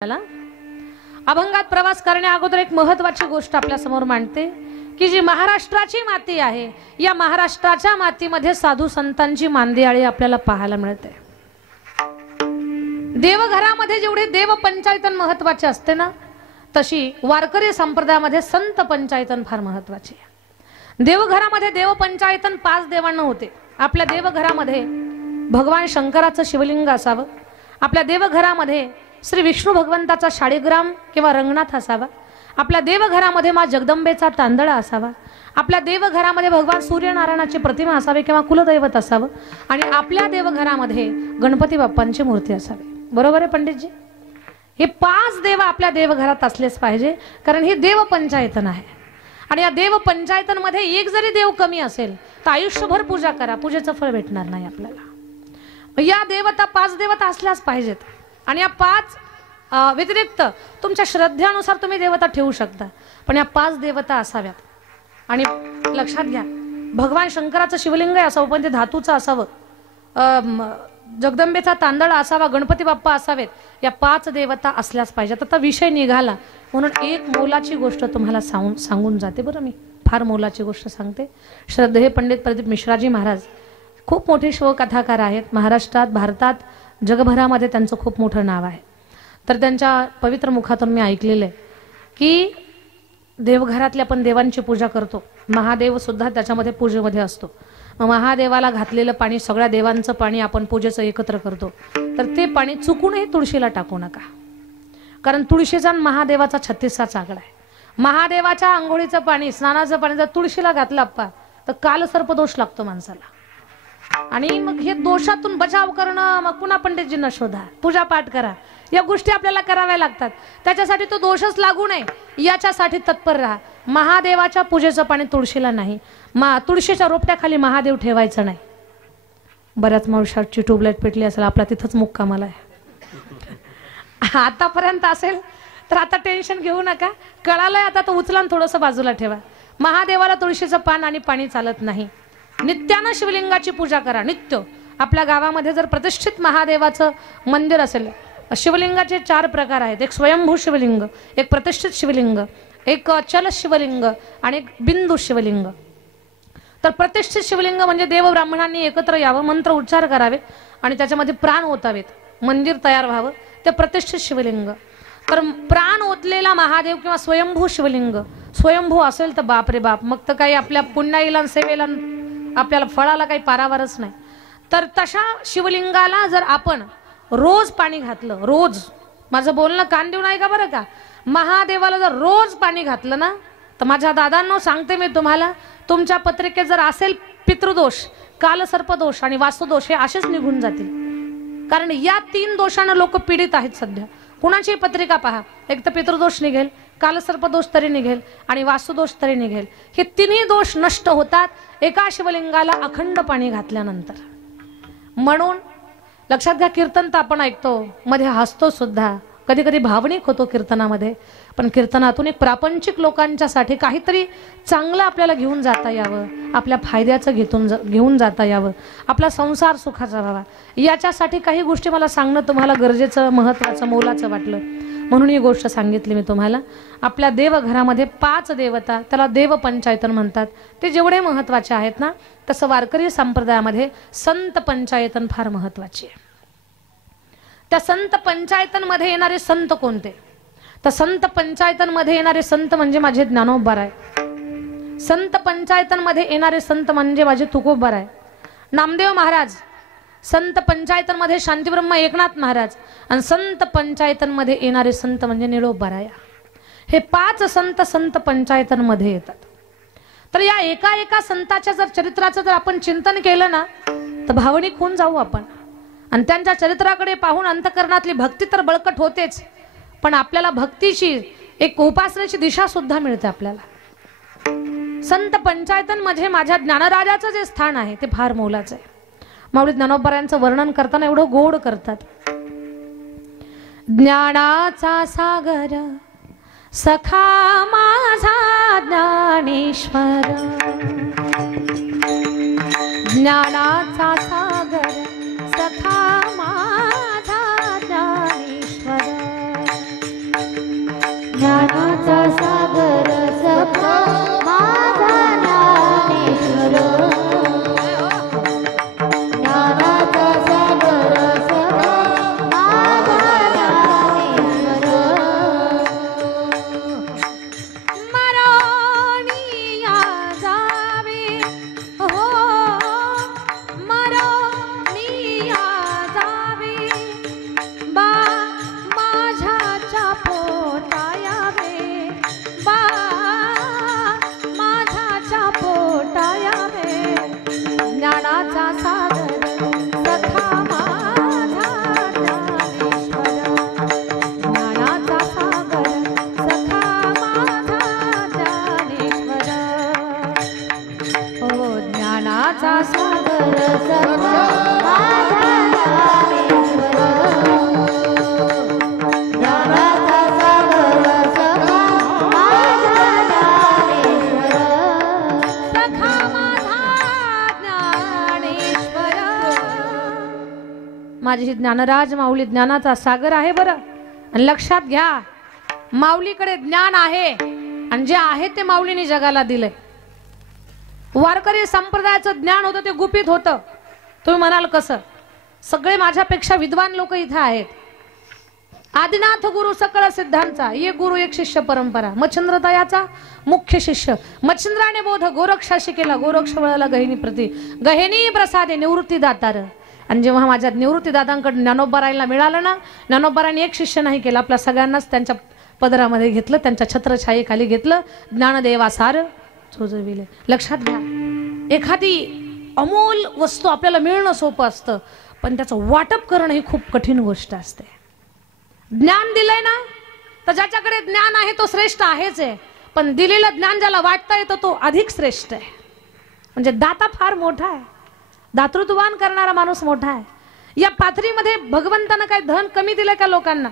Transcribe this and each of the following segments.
अभंगात प्रवास करण्या अगोदर एक महत्त्वाची गोष्ट आपल्या समोर मांडते की जी महाराष्ट्राची माती आहे, या महाराष्ट्राच्या मातीमध्ये साधू संतांची मांदियाळी आपल्याला पाहायला मिळते। देवघरामध्ये जेवढे देव पंचायतन महत्त्वाचे असते ना, तशी वारकरी संप्रदायामध्ये संत पंचायतन फार महत्त्वाचे आहे। देवघरामध्ये देव पंचायतन 5 देवांना होते। आपल्या देवघरामध्ये भगवान शंकराचं शिवलिंग असावं, आपल्या देवघरामध्ये श्री विष्णू भगवंताचा शाळीग्राम किंवा रंगनाथ असावा, आपल्या देवघरामध्ये माँ जगदंबेचा तांदळा असावा, आपल्या देवघरामध्ये भगवान सूर्यनारायणाची प्रतिमा असावी किंवा कुलदैवत असावं, आणि आपल्या देवघरामध्ये गणपती बाप्पांची मूर्ती असावी। बरोबर आहे पंडितजी? हे 5 देव आपल्या देवघरात असलेच पाहिजे, कारण ही देव पंचायतन आहे। आणि या देव पंचायतन मध्ये एक जरी देव कमी असेल तर आयुष्यभर पूजा करा, पूजेचं फळ भेटणार नाही आपल्याला। या देवता 5 देवता असल्याच पाहिजेत, आणि या 5 व्यतिरिक्त तुमच्या श्रद्धेनुसार तुम्ही देवता ठेवू शकता, पण या 5 देवता असाव्यात। आणि लक्षात घ्या, भगवान शंकराचं शिवलिंग असावं, पण ते धातूचं असावं, जगदंबेचा तांदळा असावा, गणपती बाप्पा असावेत, या 5 देवता असल्याच पाहिजेत। आता विषय निघाला म्हणून एक मोलाची गोष्ट तुम्हाला सांगून जाते। बरं, मी फार मोलाची गोष्ट सांगते। श्रद्धेय पंडित प्रदीप मिश्राजी महाराज खूप मोठे शिवकथाकार आहेत। महाराष्ट्रात, भारतात, जगभरामध्ये त्यांचं खूप मोठं नाव आहे। तर त्यांच्या पवित्र मुखातून मी ऐकलेलं आहे की देवघरातल्या आपण देवांची पूजा करतो, महादेव सुद्धा त्याच्यामध्ये पूजेमध्ये असतो। महादेवाला घातलेलं पाणी, सगळ्या देवांचं पाणी आपण पूजेचं एकत्र करतो, तर ते पाणी चुकूनही तुळशीला टाकू नका, कारण तुळशीचा महादेवाचा 36सा चागडा आहे। महादेवाच्या आंघोळीचं पाणी, स्नानाचं पाणी जर तुळशीला घातलं अप्पा तर कालसर्पदोष लागतो माणसाला, आणि मग हे दोषातून बचाव करणं, मग पुन्हा पंडितजींना शोधा, पूजा पाठ करा, या गोष्टी आपल्याला कराव्या लागतात। त्याच्यासाठी तो दोषच लागू नये याच्यासाठी तत्पर राहा। महादेवाच्या पूजेचं पाणी तुळशीला नाही, तुळशीच्या रोपट्याखाली महादेव ठेवायचं नाही। बऱ्याच मावशाची ट्यूबलाईट पेटली असेल, आपला तिथंच मुक्कामाला आहे। आतापर्यंत असेल तर आता टेन्शन घेऊ नका, कळालंय आता, तो उचला थोडंसं बाजूला ठेवा। महादेवाला तुळशीचं पान आणि पाणी चालत नाही। नित्यानं शिवलिंगाची पूजा करा, नित्य। आपल्या गावामध्ये जर प्रतिष्ठित महादेवाचं मंदिर असेल, शिवलिंगाचे 4 प्रकार आहेत, एक स्वयंभू शिवलिंग, एक प्रतिष्ठित शिवलिंग, एक चल शिवलिंग आणि एक बिंदू शिवलिंग। तर प्रतिष्ठित शिवलिंग म्हणजे देव ब्राह्मणांनी एकत्र यावं, मंत्र उच्चार करावे आणि त्याच्यामध्ये प्राण ओतावेत, मंदिर तयार व्हावं, ते प्रतिष्ठित शिवलिंग। तर प्राण ओतलेला महादेव किंवा स्वयंभू शिवलिंग, स्वयंभू असेल तर बाप रे बाप, मग तर काही आपल्या पुण्याईला सेवेला आपल्याला फळाला काही पारावारच नाही। तर तशा शिवलिंगाला जर आपण रोज पाणी घातलं, रोज, माझं बोलणं कान देऊ नाही का बरं का, महादेवाला जर रोज पाणी घातलं ना, तर माझ्या दादांनो सांगते मी तुम्हाला, तुमच्या पत्रिकेत जर असेल पितृदोष, कालसर्पदोष आणि वास्तुदोष, हे असेच निघून जातील। कारण या 3 दोषांना लोक पीडित आहेत सध्या। कुणाची पत्रिका पहा, एक तर पितृदोष निघेल, कालसर्पदोष तरी निघेल आणि वास्तुदोष तरी निघेल। हे 3ही दोष नष्ट होतात एका शिवलिंगाला अखंड पाणी घातल्यानंतर। म्हणून लक्षात घ्या, कीर्तन तर आपण ऐकतो, मध्ये हसतो सुद्धा, कधी कधी भावनिक होतो कीर्तनामध्ये, पण कीर्तनातून एक प्रापंचिक लोकांच्यासाठी काहीतरी चांगलं आपल्याला घेऊन जाता यावं, आपल्या फायद्याचं घेऊन जाता यावं, आपला संसार सुखाचा व्हावा, याच्यासाठी काही गोष्टी मला सांगणं तुम्हाला गरजेचं, महत्त्वाचं, मोलाचं वाटलं, म्हणून ही गोष्ट सांगितली मी तुम्हाला। आपल्या देवघरामध्ये 5 देवता, त्याला देव पंचायतन म्हणतात, ते जेवढे महत्त्वाचे आहेत ना, तसं वारकरी संप्रदायामध्ये संत पंचायतन फार महत्त्वाची आहे। त्या संत पंचायतन मध्ये येणारे संत कोणते? तर संत पंचायतन मध्ये येणारे संत म्हणजे माझे ज्ञानोबराय, संत पंचायतन मध्ये येणारे संत म्हणजे माझे तुकोबराय, नामदेव महाराज, संत पंचायतन मध्ये शांतीब्रह्म एकनाथ महाराज, आणि संत पंचायतन मध्ये येणारे संत म्हणजे निळोबराया। हे 5 संत संत पंचायतन मध्ये येतात। तर या एका संताच्या जर चरित्राचं जर आपण चिंतन केलं ना, तर भावनिक होऊन जाऊ आपण, आणि त्यांच्या चरित्राकडे पाहून अंतकरणातली भक्ती तर बळकट होतेच, पण आपल्याला भक्तीची एक उपासनेची दिशा सुद्धा मिळते आपल्याला। संत पंचायतन मध्ये माझ्या ज्ञानराजाचं जे स्थान आहे ते फार मोलाचं आहे। माऊली ज्ञानोबरायांचं वर्णन करताना एवढं गोड करतात, ज्ञानाचा सागर सखा माझा ज्ञानेश्वर, ज्ञानाचा सागर सखा माझा ज्ञानेश्वर, ज्ञानाचा सागर सखा माझा ज्ञानेश्वर ज्ञानाचा सागर सखा माझा ज्ञानेश्वर मरोनिया जावे हो मरोनिया जावे बा माझ्याच्या पोटायावे बा माझ्याच्या पोटायावे ज्ञानाचा सागर सखा माझा ज्ञानेश्वर ज्ञानाचा सागर सखा माझा ज्ञानेश्वर हो ज्ञानाचा सागर सखा माझा ज्ञानेश्वर ज्ञानाचा सागर सखा माझा ज्ञानेश्वर सखा माझा ज्ञानेश्वर माझी ही ज्ञानराज माऊली ज्ञानाचा सागर आहे बरं. आणि लक्षात घ्या माऊलीकडे ज्ञान आहे आणि जे आहे ते माऊलीने जगाला दिलंय. वारकरी संप्रदायाचं ज्ञान होतं ते गुपित होतं. तुम्ही म्हणाल कसं? सगळे माझ्यापेक्षा विद्वान लोक इथे आहेत. आदिनाथ गुरु सकळ सिद्धांचा एक गुरु एक शिष्य परंपरा. मच्छिंद्रतयाचा मुख्य शिष्य. मच्छिंद्राने बोध गोरक्षाशी केला. गोरक्ष वळला गहिनी प्रती गहिनी प्रसादे निवृत्ती दातार. आणि जेव्हा माझ्या निवृत्ती दादांकडे ज्ञानोबरायला मिळालं ना, ज्ञानोबराने एक शिष्य नाही केला, आपल्या सगळ्यांनाच त्यांच्या पदरामध्ये घेतलं, त्यांच्या छत्रछायेखाली घेतलं, ज्ञानदेवासार चोजविले. लक्षात घ्या एखादी अमोल वस्तू आपल्याला मिळणं सोपं असतं, पण त्याचं वाटप करणं ही खूप कठीण गोष्ट असते. ज्ञान दिलंय ना तर ज्याच्याकडे ज्ञान आहे तो श्रेष्ठ आहेच आहे, पण दिलेलं ज्ञान ज्याला वाटता येतं तो अधिक श्रेष्ठ आहे. म्हणजे दाता फार मोठा आहे, दातृत्ववान करणारा माणूस मोठा आहे. या पाथरीमध्ये भगवंतानं काय धन कमी दिलंय का लोकांना?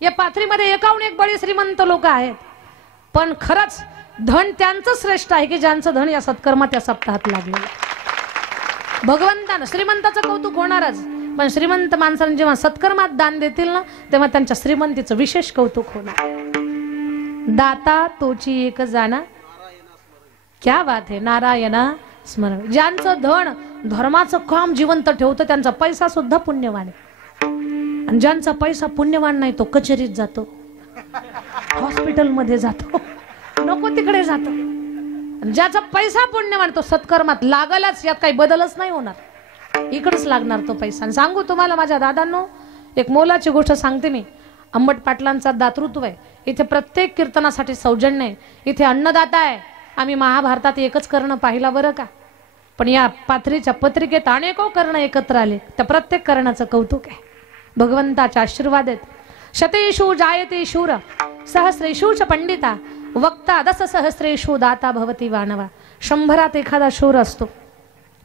या पाथरीमध्ये एकाहून एक बळे श्रीमंत लोक आहेत, पण खरंच धन त्यांचं श्रेष्ठ आहे की ज्यांचं धन या सत्कर्मात या सप्ताहात लागलेलं आहे. भगवंतानं श्रीमंताचं कौतुक होणारच, पण श्रीमंत माणसाने जेव्हा सत्कर्मात दान देतील ना तेव्हा त्यांच्या श्रीमंतीचं विशेष कौतुक होणार. दाता तोची एक जाणा क्या बात आहे. नारायणा स्मरण. ज्यांचं धन धर्माचं काम जिवंत ठेवतं त्यांचा पैसा सुद्धा पुण्यवान आहे, आणि ज्यांचा पैसा पुण्यवान नाही तो कचेरीत जातो, हॉस्पिटलमध्ये जातो, नको तिकडे जातो. ज्याचा पैसा पुण्यवान तो सत्कर्मात लागलच, यात काही बदलच नाही होणार, इकडेच लागणार तो पैसा. आणि सांगू तुम्हाला माझ्या दादांनो एक मोलाची गोष्ट सांगते मी. अंबट पाटलांचा दातृत्व आहे. इथे प्रत्येक कीर्तनासाठी सौजन्य आहे. इथे अन्नदाता आहे. आम्ही महाभारतात एकच कर्ण पाहिला बरं का, पण या पाथरीच्या पत्रिकेत अनेको कर्ण एकत्र आले. त्या प्रत्येक कर्णाचं कौतुक आहे. भगवंताचे आशीर्वाद आहेत. शतेषु जायते शूर सहस्रेषु च पंडिता वक्ता दस सहस्रेषु दाता भवती वानवा. 100 एखादा शूर असतो,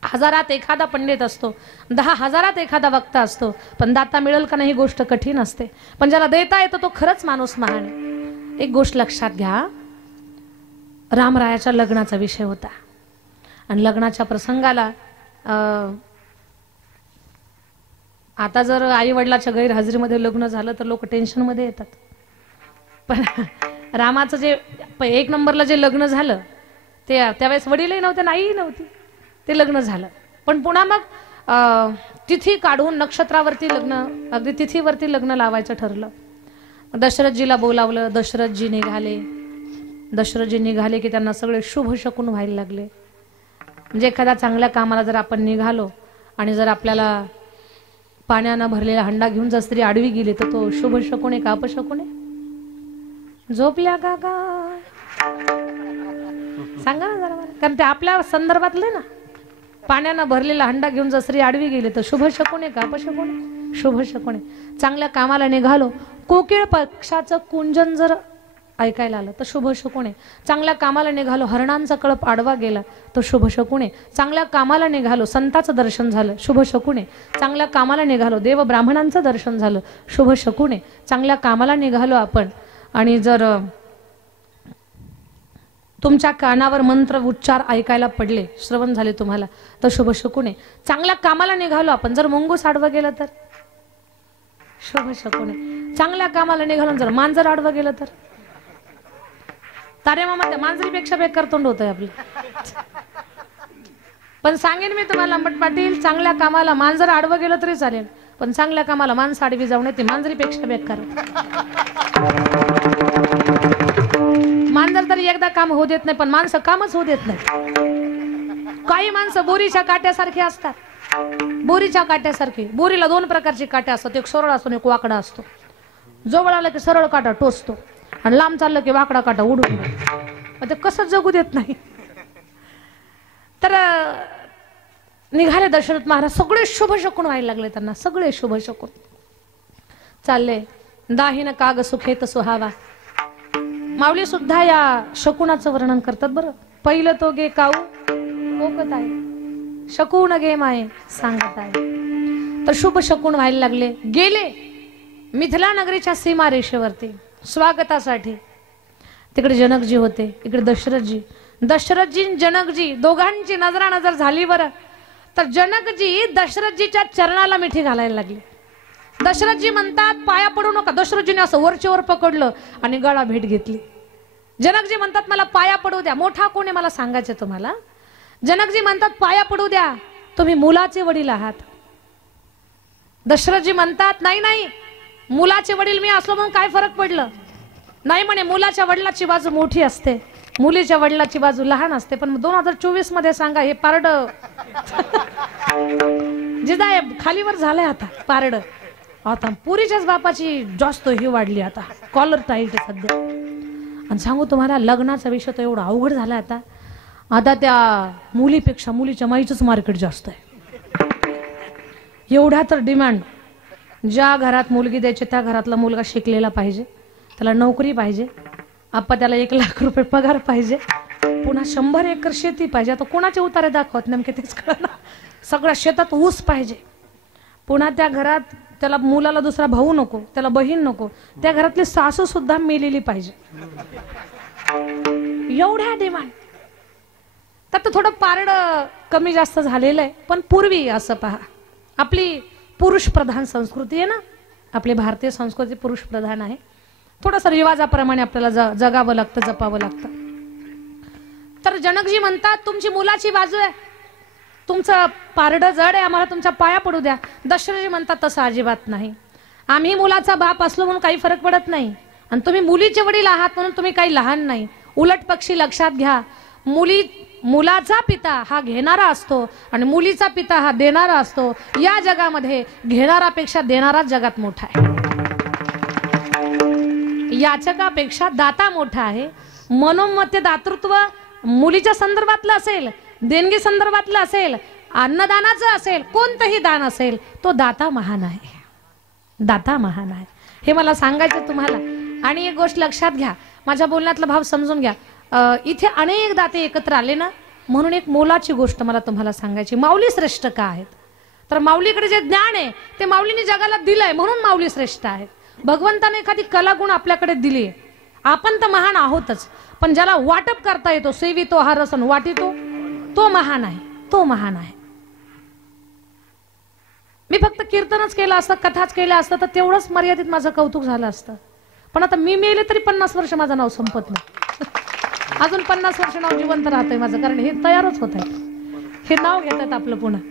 1000 एखादा पंडित असतो, 10,000 एखादा वक्ता असतो, पण दाता मिळेल का नाही ही गोष्ट कठीण असते. पण ज्याला देता येतं तो खरंच माणूस महान आहे. एक गोष्ट लक्षात घ्या, रामरायाच्या लग्नाचा विषय होता आणि लग्नाच्या प्रसंगाला आता जर आई वडिलाच्या गैरहजेरीमध्ये लग्न झालं तर लोक टेन्शन मध्ये येतात, पण रामाचं जे 1 नंबरला जे लग्न झालं ते त्यावेळेस वडीलही नव्हते नाहीही नव्हती, ते लग्न झालं. पण पुन्हा मग तिथी काढून नक्षत्रावरती लग्न, अगदी तिथीवरती लग्न लावायचं ठरलं. दशरथजीला बोलावलं. दशरथजी निघाले. दशरथजी निघाले की त्यांना सगळे शुभ शकून व्हायला लागले. म्हणजे एखाद्या चांगल्या कामाला जर आपण निघालो आणि जर आपल्याला पाण्यानं भरलेला हंडा घेऊन जर स्त्री आडवी गेली तर तो शुभ शकून आहे का अपशकून आहे? झोपल्या का काय सांगा ना जरा मला, कारण ते आपल्या संदर्भातले ना. पाण्यानं भरलेला हंडा घेऊन जर स्त्री आडवी गेली तर शुभ शकून आहे का अपशकून आहे? शुभ शकून आहे. चांगल्या कामाला निघालो, कोकिळ पक्षाचं कुंजन जर ऐकायला आलं तर शुभ शकून आहे. चांगल्या कामाला निघालो, हरणांचा कळप आडवा गेला तर शुभ शकून आहे. चांगल्या कामाला निघालो, संतांचं दर्शन झालं, शुभ शकून आहे. चांगल्या कामाला निघालो, देव ब्राह्मणांचं दर्शन झालं, शुभ शकून आहे. चांगल्या कामाला निघालो आपण आणि जर तुमच्या कानावर मंत्र उच्चार ऐकायला पडले, श्रवण झाले तुम्हाला तर शुभ शकून आहे. चांगल्या कामाला निघालो आपण, जर मुंगूस आडवं गेलं तर शुभ शकून आहे. चांगल्या कामाला निघालो जर मांजर आडवं गेलं तर तारे मामा त्या मांजरीपेक्षा बेकार तोंड होतंय आपलं. पण सांगेन मी तुम्हाला अंबट पाटील, चांगल्या कामाला मांजर आडवं गेलं तरी चालेल, पण चांगल्या कामाला माणसं आडवी जाऊ नये, ती मांजरीपेक्षा बेकार. मांजर तरी एकदा काम होऊ देत नाही, पण माणसं कामच होऊ देत नाही. काही माणसं बोरीच्या काट्यासारखी असतात, बोरीच्या काट्यासारखी. बोरीला 2 प्रकारची काट्या असतात, एक सरळ असतो एक वाकडा असतो. जवळ आला की सरळ काटा टोचतो आणि लांब चाललं की वाकडा काटा उडून जातो. ते कसं जगू देत नाही. तर निघाले दशरथ महाराज, सगळे शुभ शकून व्हायला लागले त्यांना, सगळे शुभ शकून चालले. दाहिन काग सुखेत सुहावा. माऊली सुद्धा या शकुनाचं वर्णन करतात बरं. पहिलं तो गे काऊ ओकत आहे, शकून गे माये सांगत आहे. तर शुभ शकून व्हायला लागले. गेले मिथिला नगरीच्या सीमारेषेवरती स्वागतासाठी. तिकडे जनकजी होते, इकडे दशरथजी. दशरथजी जनकजी दोघांची नजरानजर झाली बरं. तर जनकजी दशरथजीच्या चरणाला मिठी घालायला लागले. दशरथजी म्हणतात पाया पडू नका. दशरथजीने असं वरचेवर पकडलं आणि गळा भेट घेतली. जनकजी म्हणतात मला पाया पडू द्या. मोठा कोण आहे मला सांगायचं तुम्हाला. जनकजी म्हणतात पाया पडू द्या, तुम्ही मुलाचे वडील आहात. दशरथजी म्हणतात नाही नाही, मुलाचे वडील मी असलो म्हणून काय फरक पडलं. नाही म्हणे, मुलाच्या वडिलाची बाजू मोठी असते, मुलीच्या वडिलाची बाजू लहान असते. पण 2024 मध्ये सांगा हे पारड जिदा खालीवर झालंय आता पारड. आता पुरीच्याच बापाची जास्त ही वाढली, आता कॉलर टाईट सध्या. आणि सांगू तुम्हाला लग्नाचा विषय तर एवढा अवघड झाला आता. आता त्या मुलीपेक्षा मुलीच्या माईचंच मार्केट जास्त आहे. एवढा तर डिमांड. ज्या घरात मुलगी द्यायची त्या घरातला मुलगा शिकलेला पाहिजे, त्याला नोकरी पाहिजे, आपा त्याला 1 लाख रुपये पगार पाहिजे, पुन्हा 100 एकर शेती पाहिजे. आता कोणाचे उतारे दाखवत नेमके तेच कळना. सगळ्या शेतात ऊस पाहिजे. पुन्हा त्या घरात त्याला मुलाला दुसरा भाऊ नको, त्याला बहीण नको, त्या घरातली सासू सुद्धा मेलेली पाहिजे. एवढ्या डिमांड. तर थोडं पारड कमी जास्त झालेलं आहे. पण पूर्वी असं पहा, आपली पुरुष प्रधान संस्कृती आहे ना, आपली भारतीय संस्कृती पुरुष प्रधान आहे. थोडंसं रिवाजाप्रमाणे आपल्याला जगावं लागतं, जपावं लागतं. तर जनकजी म्हणतात तुमची मुलाची बाजू आहे, तुमचं पारडं जड आहे, आम्हाला तुमच्या पाया पडू द्या. दशरथजी म्हणतात तसं अजिबात नाही. आम्ही मुलाचा बाप असलो म्हणून काही फरक पडत नाही, आणि तुम्ही मुलीचे वडील आहात म्हणून तुम्ही काही लहान नाही. उलट पक्षी लक्षात घ्या, मुलाचा पिता हा घेणारा असतो आणि मुलीचा पिता हा देणारा असतो. या जगामध्ये घेणारापेक्षा देणाराच जगात मोठा आहे. याचकापेक्षा दाता मोठा आहे. मनोमत्य दातृत्व मुलीच्या संदर्भातलं असेल, देणगी संदर्भातलं असेल, अन्नदानाचं असेल, कोणतंही दान असेल, तो दाता महान आहे. दाता महान आहे हे मला सांगायचं तुम्हाला. आणि एक गोष्ट लक्षात घ्या, माझ्या बोलण्यातला भाव समजून घ्या. इथे अनेक दाते एकत्र आले ना, म्हणून एक मोलाची गोष्ट मला तुम्हाला सांगायची. माऊली श्रेष्ठ का आहेत. तर माऊलीकडे जे ज्ञान आहे ते माऊलीने जगाला दिलंय म्हणून माऊली श्रेष्ठ आहेत. भगवंताने एखादी कलागुण आपल्याकडे दिली आहे, आपण तर महान आहोतच, पण ज्याला वाटप करता येतो, सेवितो हा रसन वाटितो, तो महान आहे, तो महान आहे. मी फक्त कीर्तनच केलं असतं, कथाच केल्या असतं तर तेवढंच मर्यादित माझं कौतुक झालं असतं. पण आता मी मेले तरी 50 वर्ष माझं नाव संपत नाही. अजून 50 वर्ष नाव जिवंत राहतंय माझं, कारण हे तयारच होत आहे. हे नाव घेतात आपलं पुन्हा.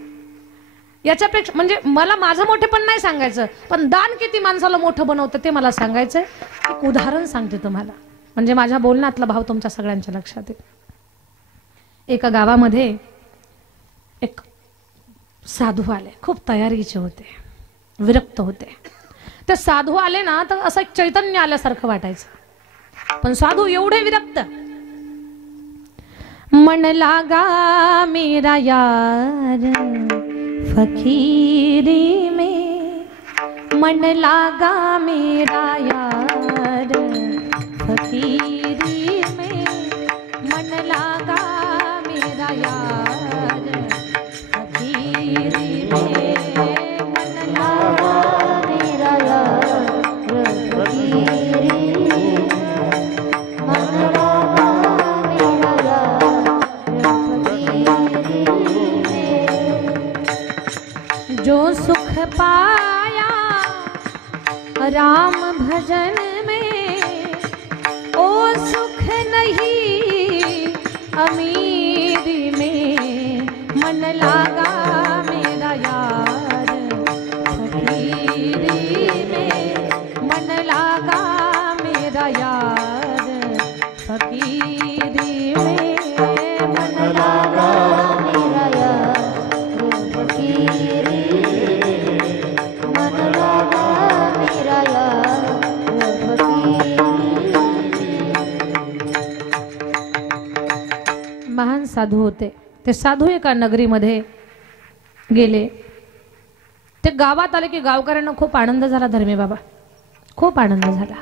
याच्यापेक्षा म्हणजे मला माझं मोठे पण नाही सांगायचं, पण दान किती माणसाला मोठं बनवतं ते मला सांगायचंय. एक उदाहरण सांगते तुम्हाला, म्हणजे माझ्या बोलण्यातला भाव तुमच्या सगळ्यांच्या लक्षात येईल. एका गावामध्ये एक साधू आले, खूप तयारीचे होते, विरक्त होते. ते साधू आले ना तर असं एक चैतन्य आल्यासारखं वाटायचं. पण साधू एवढे विरक्त. मन लागा मेरा यार फकीरी में, मन लागा मेरा यार फकीरी में, मन लागा मेरा यार फकीरी में, मन लागा मेरा यार फकीरी में, मन लागा मेरा यार फकीरी में. जो सुख पाया राम भजन अमीरी में मन लागा मेरा यार, फकीरी में मन लागा मेरा यार, फकीरी में मन लागा मेरा यार फकीरी, मन लागा मेरा यार फकीरी। महान साधू होते ते साधू एका नगरीमध्ये गेले. ते गावात आले की गावकऱ्यांना खूप आनंद झाला. धर्मे बाबा खूप आनंद झाला.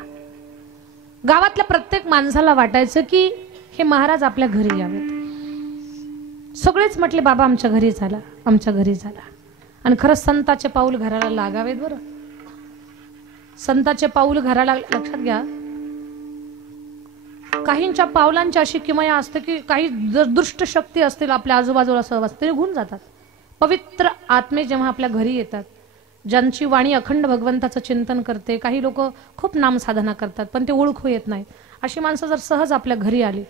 गावातल्या प्रत्येक माणसाला वाटायचं की हे महाराज आपल्या घरी यावेत. सगळेच म्हटले बाबा आमच्या घरी झाला, आमच्या घरी झाला. आणि खरंच संताचे पाऊल घराला लागावेत. बरं संताचे पाऊल घराला लक्षात घ्या. काहींच्या पावलांची अशी किमया असते की काही दुष्ट शक्ती असतील आपल्या आजूबाजूला सहवास ते निघून जातात. पवित्र आत्मे जेव्हा आपल्या घरी येतात, ज्यांची वाणी अखंड भगवंताचं चिंतन करते, काही लोक खूप नामसाधना करतात पण ते ओळखू येत नाही, अशी माणसं जर सहज आपल्या घरी आली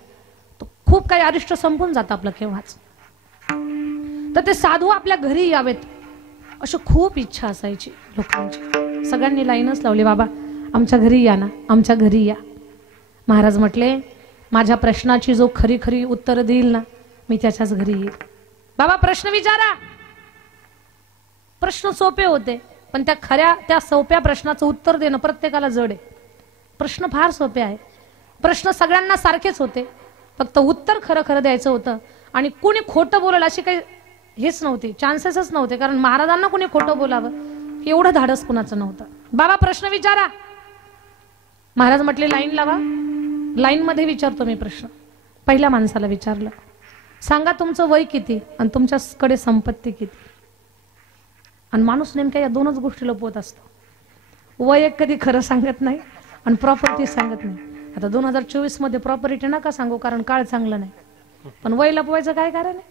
तर खूप काही अरिष्ट संपून जातं आपलं केव्हाच. तर ते साधू आपल्या घरी यावेत अशी खूप इच्छा असायची लोकांची. सगळ्यांनी लाईनच लावली, बाबा आमच्या घरी या ना, आमच्या घरी या. महाराज म्हटले माझ्या प्रश्नाची जो खरी खरी उत्तर देईल ना मी त्याच्याच घरी येईल. बाबा प्रश्न विचारा. प्रश्न सोपे होते पण त्या सोप्या प्रश्नाचं उत्तर देणं प्रत्येकाला जड आहे. प्रश्न फार सोपे आहे. प्रश्न सगळ्यांना सारखेच होते, फक्त उत्तर खरं खरं द्यायचं होतं. आणि कुणी खोटं बोलायला अशी काही हेच नव्हती, चान्सेसच नव्हते. कारण महाराजांना कुणी खोटं बोलावं एवढं धाडस कुणाचं नव्हतं. बाबा प्रश्न विचारा. महाराज म्हटले लाईन लावा. लाईन मध्ये विचारतो मी प्रश्न. पहिल्या माणसाला विचारलं, सांगा तुमचं वय किती आणि तुमच्याकडे संपत्ती किती. आणि माणूस नेमक्या या दोनच गोष्टी लपवत असतो. वय एक कधी खरं सांगत नाही आणि प्रॉपर्टी सांगत नाही. आता 2024 मध्ये प्रॉपर्टी नका सांगू कारण काळ चांगला नाही, पण वय लपवायचं काय कारण आहे.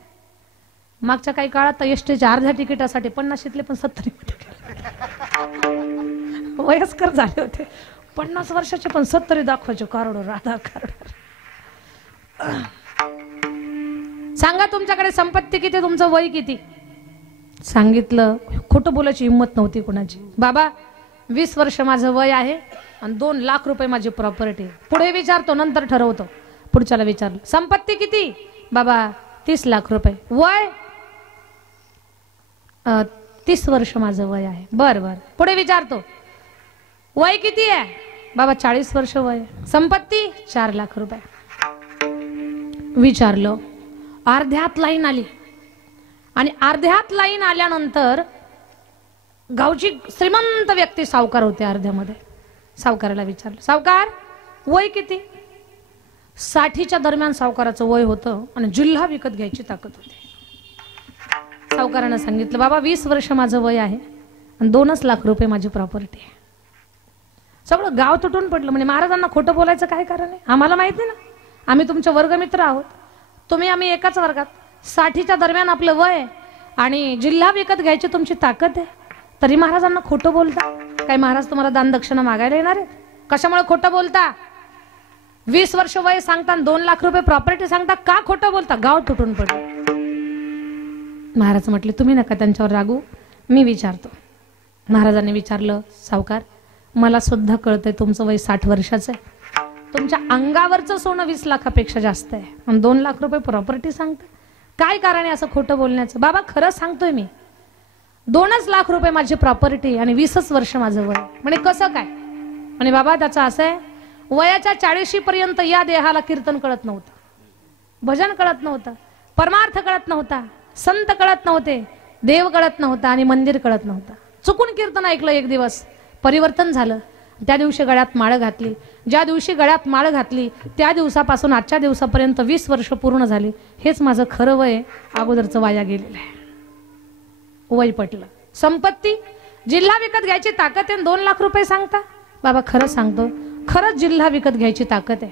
मागच्या काही काळात तर एसटीच्या अर्ध्या तिकिटासाठी 50शीतले पण 70 वयस्कर झाले होते. 50 वर्षाचे पण 70 दाखवायचे. कारोडो राधा कारोडो. सांगा तुमच्याकडे संपत्ती किती, तुमचं वय किती. सांगितलं. खोटं बोलायची हिंमत नव्हती कोणाची. बाबा 20 वर्ष माझं वय आहे आणि 2 लाख रुपये माझी प्रॉपर्टी आहे. पुढे विचारतो नंतर ठरवतो. पुढच्याला विचारलं संपत्ती किती. बाबा 30 लाख रुपये. वय 30 वर्ष माझं वय आहे. बर बर. पुढे विचारतो वय किती आहे. बाबा 40 वर्ष वय. संपत्ती 4 लाख रुपये. विचारलं. अर्ध्यात लाईन आली आणि अर्ध्यात लाईन आल्यानंतर गावची श्रीमंत व्यक्ती सावकार होते अर्ध्यामध्ये. सावकाराला विचारलं सावकार वय किती. 60च्या दरम्यान सावकाराचं वय होतं आणि जिल्हा विकत घ्यायची ताकद होती. सावकारानं सांगितलं बाबा 20 वर्ष माझं वय आहे आणि 2 लाख रुपये माझी प्रॉपर्टी आहे. सगळं गाव तुटून पडलं. म्हणजे महाराजांना खोटं बोलायचं काय कारण आहे. आम्हाला माहिती ना, आम्ही तुमचे वर्गमित्र आहोत, तुम्ही आम्ही एकाच वर्गात. 60च्या दरम्यान आपलं वय आणि जिल्हा विकत घ्यायची तुमची ताकद आहे, तरी महाराजांना खोटं बोलता. काय महाराज तुम्हाला दान दक्षिणा मागायला येणार आहे. कशामुळे खोटं बोलता. 20 वर्ष वय सांगता 2 लाख रुपये प्रॉपर्टी सांगता, का खोटं बोलता. गाव तुटून पडलं. महाराज म्हटले तुम्ही नका त्यांच्यावर रागू, मी विचारतो. महाराजांनी विचारलं सावकार मला सुद्धा कळतंय तुमचं वय 60 वर्षाचं आहे, तुमच्या अंगावरचं सोनं 20 लाखापेक्षा जास्त आहे आणि 2 लाख रुपये प्रॉपर्टी सांगता, काय कारण आहे असं खोटं बोलण्याचं. बाबा खरं सांगतोय मी, 2 लाख रुपये माझी प्रॉपर्टी आणि 20 वर्ष माझं वय. म्हणजे कसं काय. आणि बाबा त्याचं असं आहे वयाच्या 40 पर्यंत या देहाला कीर्तन कळत नव्हतं, भजन कळत नव्हतं, परमार्थ कळत नव्हता, संत कळत नव्हते, देव कळत नव्हता आणि मंदिर कळत नव्हतं. चुकून कीर्तन ऐकलं एक दिवस, परिवर्तन झालं. त्या दिवशी गळ्यात माळ घातली. ज्या दिवशी गळ्यात माळ घातली त्या दिवसापासून आजच्या दिवसापर्यंत 20 वर्ष पूर्ण झाली. हेच माझं खरं वय, अगोदरचं वाया गेलेलं आहे. वय पटलं. संपत्ती जिल्हा विकत घ्यायची ताकद आहे, 2 लाख रुपये सांगता. बाबा खरं सांगतो, खरंच जिल्हा विकत घ्यायची ताकद आहे,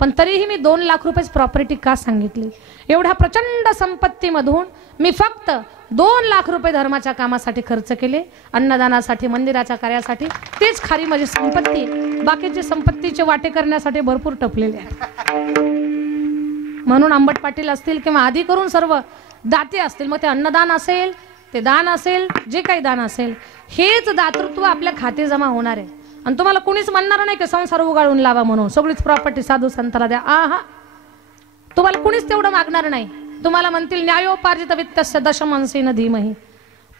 पण तरीही मी 2 लाख रुपये प्रॉपर्टी का सांगितली. एवढ्या प्रचंड संपत्तीमधून मी फक्त 2 लाख रुपये धर्माच्या कामासाठी खर्च केले, अन्नदानासाठी, मंदिराच्या कार्यासाठी. तेच खाली माझी संपत्ती. बाकीचे संपत्तीचे वाटे करण्यासाठी भरपूर टपलेले आहेत. म्हणून आंबट पाटील असतील किंवा आधी करून सर्व दाते असतील, मग ते अन्नदान असेल, ते दान असेल, जे काही दान असेल, हेच दातृत्व आपल्या खाते जमा होणार आहे. आणि तुम्हाला कुणीच म्हणणार नाही की संसार उगाळून लावा म्हणून, सगळीच प्रॉपर्टी साधू संताला द्या. आहा, तुम्हाला कुणीच तेवढं मागणार नाही. तुम्हाला म्हणतील न्यायोपार्जित वित्तस्य दशमांशेन धीमहि.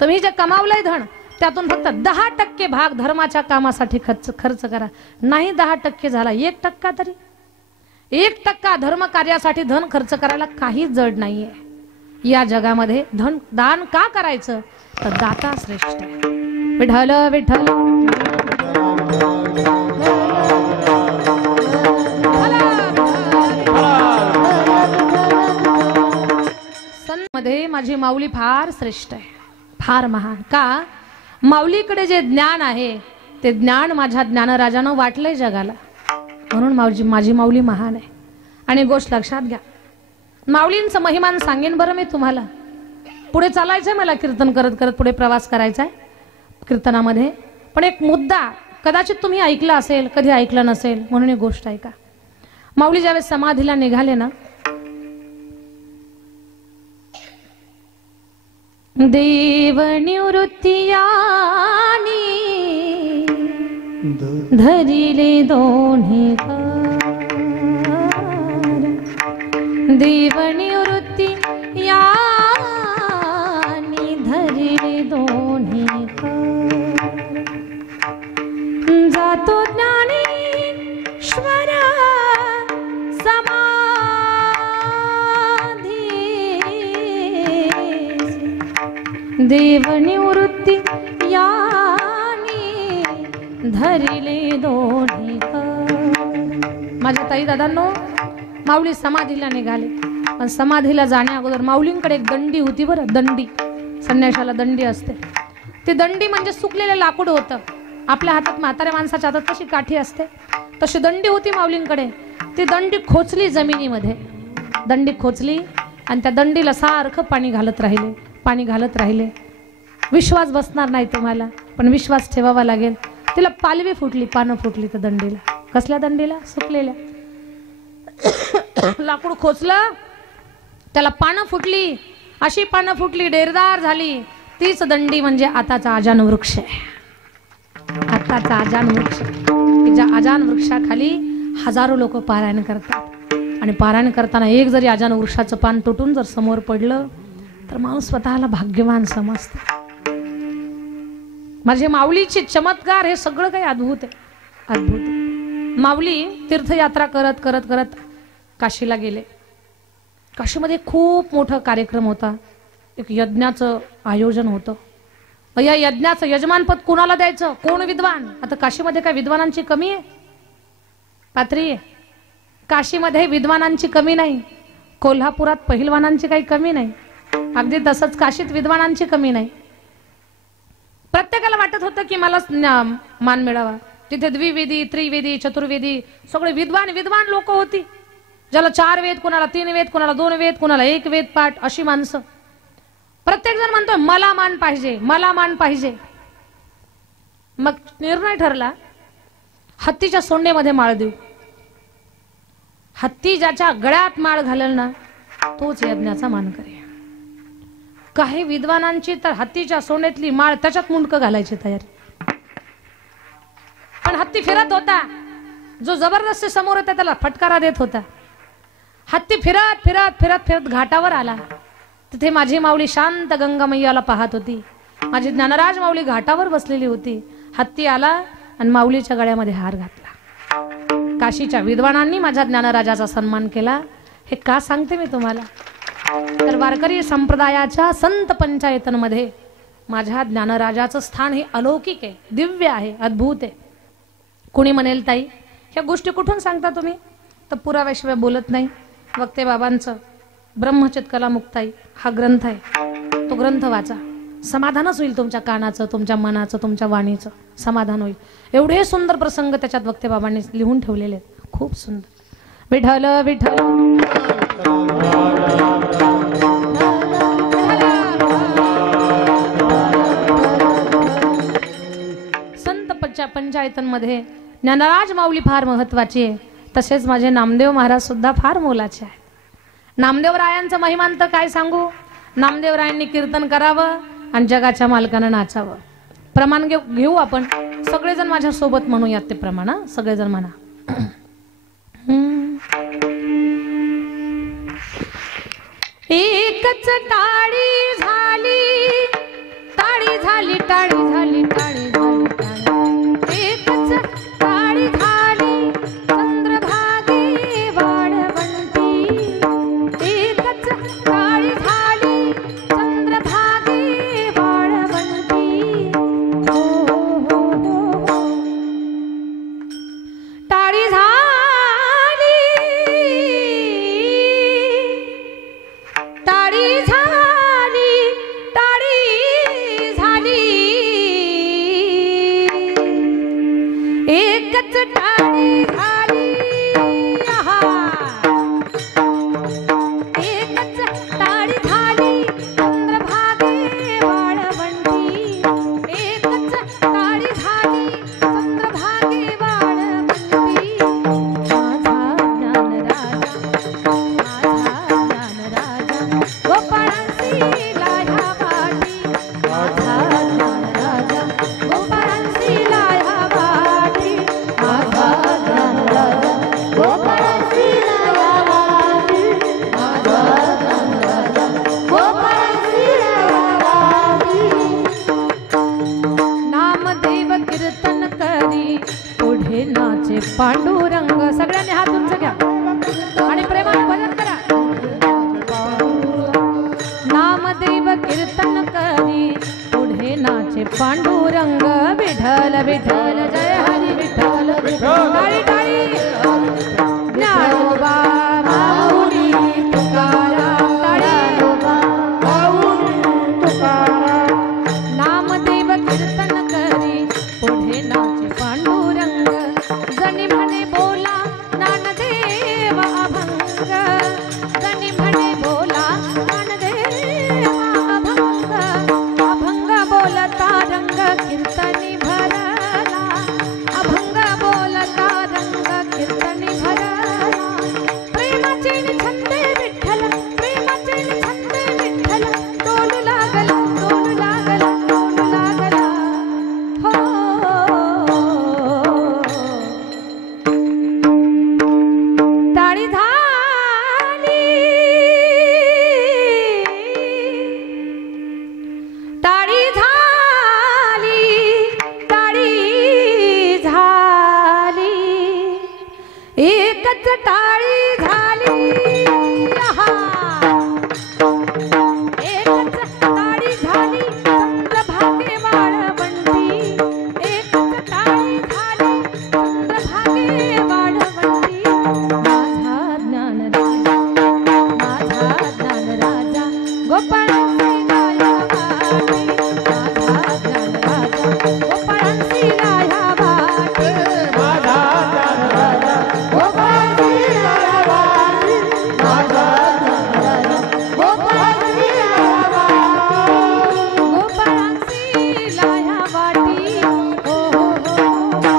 तुम्ही जे कमावलंय धन त्यातून फक्त 10% भाग धर्माच्या कामासाठी खर्च करा. नाही 10% झाला, 1% तरी 1% धर्म कार्यासाठी धन खर्च करायला काही जड नाहीये. या जगामध्ये धन दान का करायचं तर दाता श्रेष्ठ आहे. विठ्ठल विठ्ठल मध्ये माझी माऊली फार श्रेष्ठ आहे, फार महान. का? माऊलीकडे जे ज्ञान आहे ते ज्ञान माझ्या ज्ञानराजानं वाटलंय जगाला, म्हणून माझी माऊली महान आहे. आणि गोष्ट लक्षात घ्या, माऊलींचं महिमान सांगेन बरं मी तुम्हाला. पुढे चालायचंय मला, कीर्तन करत करत पुढे प्रवास करायचा आहे कीर्तनामध्ये. पण एक मुद्दा कदाचित तुम्ही ऐकला असेल, कधी ऐकलं नसेल, म्हणून एक गोष्ट ऐका. माऊली ज्यावेळेस समाधीला निघाले ना, देव निवृत्तियानी धरिले दोन्ही कार, देव निवृत्तियानी धरिले दोन्ही कार, जातो ज्ञानेश्वर देव निवृत्ती यानी धरिले दोन्ही कार. माझ्या ताई दादांनो, माऊली समाधीला निघाले. पण समाधीला जाण्या अगोदर माऊलींकडे एक दंडी होती बरं. दंडी, संन्याशाला दंडी असते. ती दंडी म्हणजे सुकलेलं लाकूड होतं. आपल्या हातात, म्हाताऱ्या माणसाच्या हातात कशी काठी असते, तशी दंडी होती माऊलींकडे. ती दंडी खोचली जमिनीमध्ये. दंडी खोचली आणि त्या दंडीला सारखं पाणी घालत राहिले, पाणी घालत राहिले. विश्वास बसणार नाही तुम्हाला, पण विश्वास ठेवावा लागेल. तिला पालवी फुटली, पानं फुटली त्या दंडीला. कसल्या दंडीला? सुकलेल्या. लाकूड खोचलं, त्याला पानं फुटली. अशी पानं फुटली, डेरदार झाली. तीच दंडी म्हणजे आताचा आजान वृक्ष आहे. आताचा आजान वृक्ष, ज्या आजान वृक्षाखाली हजारो लोक पारायण करतात. आणि पारायण करताना एक जरी आजान वृक्षाचं पान तुटून जर समोर पडलं तर माणूस स्वतःला भाग्यवान समजतो. माझे माऊलीचे चमत्कार हे सगळं काही अद्भुत आहे, अद्भुत आहे. माऊली तीर्थयात्रा करत करत करत काशीला गेले. काशीमध्ये खूप मोठा कार्यक्रम होता. एक यज्ञाचं आयोजन होतं. या यज्ञाचं यजमानपद कोणाला द्यायचं? कोण विद्वान? आता काशीमध्ये काय विद्वानांची कमी आहे? पात्री, काशीमध्ये विद्वानांची कमी नाही. कोल्हापुरात पहिलवानांची काही कमी नाही. अगदी तसंच काशीत विद्वानांची कमी नाही. प्रत्येकाला वाटत होतं की मला मान मिळावा. तिथे द्विवेदी, त्रिवेदी, चतुर्वेदी सगळे विद्वान विद्वान लोक होती. ज्याला 4 वेद, कोणाला 3 वेद, कोणाला 2 वेद, कोणाला 1 वेद पाठ, अशी माणसं. प्रत्येक जण म्हणतोय मला मान पाहिजे, मला मान पाहिजे. मग निर्णय ठरला, हत्तीच्या सोंडेमध्ये माळ देऊ. हत्ती ज्याच्या गळ्यात माळ घालेल ना, तोच यज्ञाचा मान करेल. काही विद्वानांची तर हत्तीच्या सोंडेतली माळ त्याच्यात मुंडकं घालायची तयारी. पण हत्ती फिरत होता. जो जबरदस्ती समोर होता त्याला फटकारा देत होता. हत्ती फिरत फिरत फिरत फिरत घाटावर आला. तिथे माझी माऊली शांत गंगामय्याला पाहत होती. माझी ज्ञानराज माऊली घाटावर बसलेली होती. हत्ती आला आणि माऊलीच्या गळ्यामध्ये हार घातला. काशीच्या विद्वानांनी माझ्या ज्ञानराजाचा सन्मान केला. हे का सांगते मी तुम्हाला, तर वारकरी संप्रदायाच्या संत पंचायतनमध्ये माझ्या ज्ञानराजाचं स्थान हे अलौकिक आहे, दिव्य आहे, अद्भुत आहे. कुणी म्हणेल ताई ह्या गोष्टी कुठून सांगता तुम्ही? तर पुराव्याशिवाय बोलत नाही. वक्ते बाबांचं ब्रह्मचित कला मुक्ताई हा ग्रंथ आहे. तो ग्रंथ वाचा, समाधानच होईल तुमच्या कानाचं, तुमच्या मनाचं, तुमच्या वाणीचं समाधान होईल. एवढे सुंदर प्रसंग त्याच्यात वक्ते बाबांनी लिहून ठेवलेले आहेत, खूप सुंदर. विठ्ठल विठ्ठल संत पंचायतनमध्ये ज्ञानराज माऊली फार महत्वाची आहे. तसेच माझे नामदेव महाराज सुद्धा फार मोलाचे आहेत. नामदेवरायांचं महिमांत काय सांगू. नामदेवरायांनी कीर्तन करावं आणि जगाच्या मालकानं नाचावं. प्रमाण घेऊ आपण सगळेजण माझ्या सोबत म्हणूयात ते प्रमाण. हा सगळेजण म्हणा. एकच टाळी झाली, टाळी झाली, टाळी झाली, टाळी झाली, टाळी. एकच टाळी झाली चंद्रभागे वाढवंती. एकच टाळी झाली चंद्रभागे वाढवंती. हो हो हो हो. टाळी झाली, टाळी झाली, टाळी झाली. एकच टाळी झाली. आहा. एकच टाळी झाली चंद्रभागे वाढवंती. एकच टाळी झाली चंद्रभागे वाढवंती. माझा ज्ञानराजा, माझा ज्ञानराजा गोपाळांसी लाह्या वाटी. माझा ज्ञानराजा गोपाळांसी लाह्या वाटी. माझा ज्ञानराजा गोपाळांसी लाह्या वाटी. माझा ज्ञानराजा गोपाळांसी लाह्या वाटी. नामदेव कीर्तन करी पुढे नाचे पांडुरंग. सगळ्यांनी हात उंच घ्या आणि प्रेमाने भजन करा. नामदेव कीर्तन करी पुढे नाचे पांडुरंग. विठ्ठल विठ्ठल जय हरी विठ्ठल विठ्ठल. टाळी टाळी. ज्ञानोबा माऊली तुकाराम. टाळी. नामदेव कीर्तन करी पुढे नाचे पांडुरंग. जणी म्हणे बोला ज्ञानदेव अभंग. जणी म्हणे बोला ज्ञानदेव अभंग. अभंग बोलता रंग कीर्तनी भरला. अभंग बोलता रंग कीर्तनी भरला. प्रेमाचे छंदे विठ्ठल, प्रेमाचे छंदे विठ्ठल. डोलू लागला, डोलू लागला, डोलू लागला. हो. टाळी झाली, टाळी झाली, टाळी झाली. एकच टाळी झाली. आहा. एकच टाळी झाली चंद्रभागे वाढवंती. एकच टाळी झाली चंद्रभागे वाढवंती. माझा ज्ञानराजा, माझा ज्ञानराजा गोपाळांसी लाह्या वाटी. माझा ज्ञानराजा गोपाळांसी लाह्या वाटी. माझा ज्ञानराजा गोपाळांसी लाह्या वाटी. माझा ज्ञानराजा गोपाळांसी लाह्या वाटी. गोपाळांसी लाह्या वाटी. हो हो हो.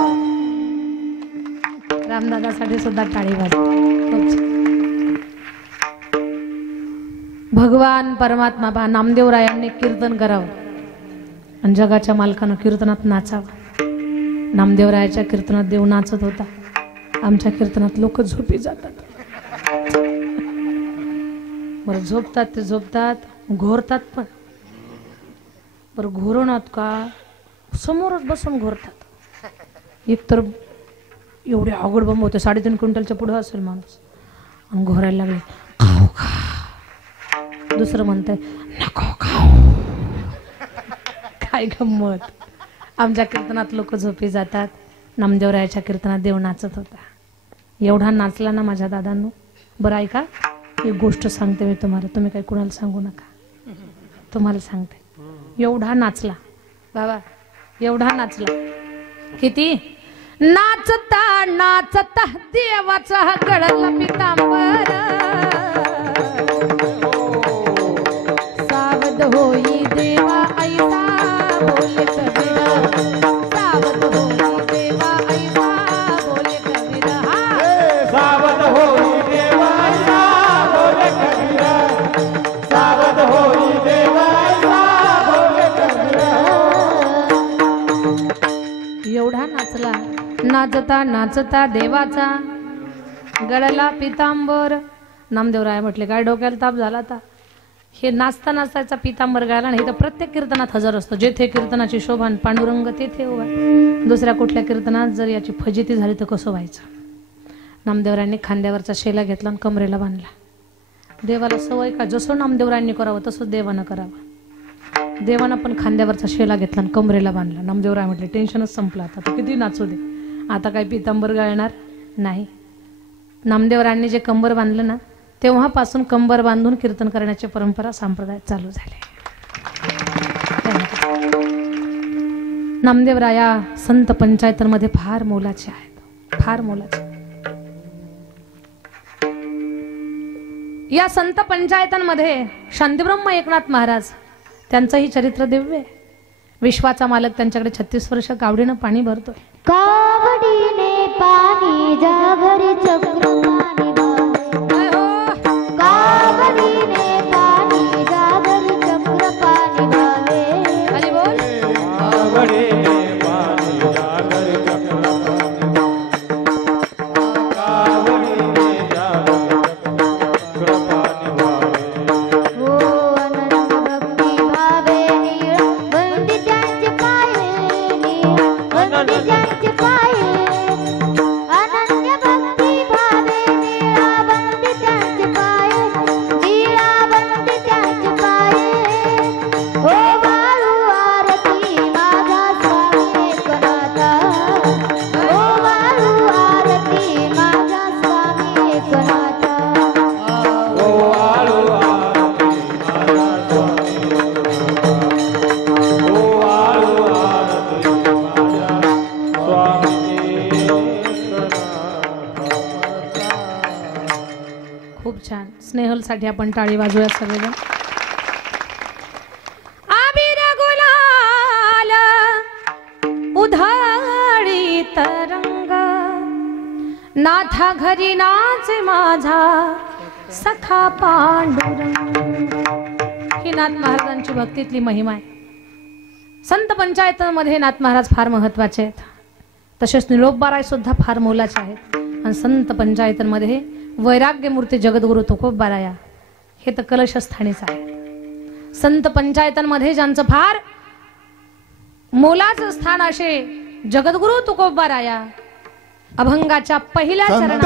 रामदादासाठी सुद्धा टाळी वाजवा. खूप छान. भगवान परमात्मा बा नामदेवरायांनी कीर्तन करावं आणि जगाच्या मालकानं कीर्तनात नाचावं. नामदेवरायाच्या कीर्तनात देव नाचत होता. आमच्या कीर्तनात लोक झोपी जातात. बरं झोपतात ते झोपतात, घोरतात पण. बरं घोरवणार का समोरच बसून घोरतात. एक तर एवढे अवघड बंब होते, 3.5 क्विंटलच्या पुढे असेल माणूस, आणि घोरायला लागले खाऊ खा. दुसरं म्हणतंय नको खाऊ. काय गंमत. आमच्या कीर्तनात लोक झोपी जातात. नामदेवरायाच्या कीर्तनात देव नाचत होता. एवढा नाचला ना माझ्या दादांनो. बरं ऐका, एक गोष्ट सांगते मी तुम्हाला, तुम्ही काही कुणाला सांगू नका. तुम्हाला सांगते, एवढा नाचला बाबा, एवढा नाचला. किती नाचता नाचता देवाचा गळला पितांबर. सावध होई देवा ऐसा बोले कबीरा. सावध होई देवा ऐसा बोले कबीरा. सावध होई देवा ऐसा बोले कबीरा. नाचता नाचता देवाचा गळाला पितांबर. नामदेवराय म्हटले काय डोक्याला ताप झाला आता. हे नाचता नाचताचा पितांबर गायला नाही तर प्रत्येक कीर्तनात हजर असतो. जेथे कीर्तनाची शोभा पांडुरंग तेथे उभा. दुसऱ्या कुठल्या कीर्तनात जर याची फजिती झाली तर कसं व्हायचं. नामदेवरायांनी खांद्यावरचा शेला घेतला आणि कमरेला बांधला. देवाला सवय का जसं नामदेवरायांनी करावं तसंच देवानं करावं. देवानं पण खांद्यावरचा शेला घेतला आणि कमरेला बांधला. नामदेवराय म्हटले टेन्शनच संपलं आता तर किती नाचू दे. आता काय पितांबर गायणार नाही. नामदेवरायांनी जे कंबर बांधलं ना तेव्हापासून कंबर बांधून कीर्तन करण्याची परंपरा संप्रदाय चालू झाले. नामदेवराया संत पंचायतांमध्ये फार मोलाचे आहेत. फार मोलाचे. या संत पंचायतांमध्ये शांतीब्रह्म एकनाथ महाराज त्यांचंही चरित्र दिव्य आहे. विश्वाचा मालक त्यांच्याकडे 36 वर्ष गावडीनं पाणी भरतोय. कावडीने पाणी जागरी चक्र कावडीने पाणी जागरी चक्र पाणी भावे. खाली बोल. कावडीने पाणी जागरी चक्र कावडीने जागरी पाणी भावे. हो अनंत भक्ती भावे नीळ वंदी त्यांचे पाये नीळ वंदी त्यांचे पाये. अनन्य भक्ती भावे नीळा वंदी त्यांचे पाये नीळा वंदी त्यांचे पाये. हो वाळू आरती माझा स्वामी एकनाथा. हो वाळू आरती माझा स्वामी एकनाथा. ओ आळू आरती माझा स्वामी ओ आळू आरती माझा स्वामी. खूप छान. स्नेहलसाठी आपण टाळी वाजूया सगळेजण. आबिर गुलाल उधाळी तरंग नाथा घरी नाचे माझा सखा पांडुरंग. ही नाथ महाराजांची भक्तीतली महिमा आहे. संत पंचायतांमध्ये नाथ महाराज फार महत्वाचे आहेत. तसेच निलोबाराय सुद्धा फार मोलाचे आहेत. आणि संत पंचायतांमध्ये वैराग्य मूर्ती जगद्गुरु तुकोबाराया हे तर कलशस्थानीच आहे. संत पंचायतांमध्ये ज्यांचं फार मोलाचं स्थान असे जगद्गुरु तुकोबाराया अभंगाच्या पहिल्या चरणात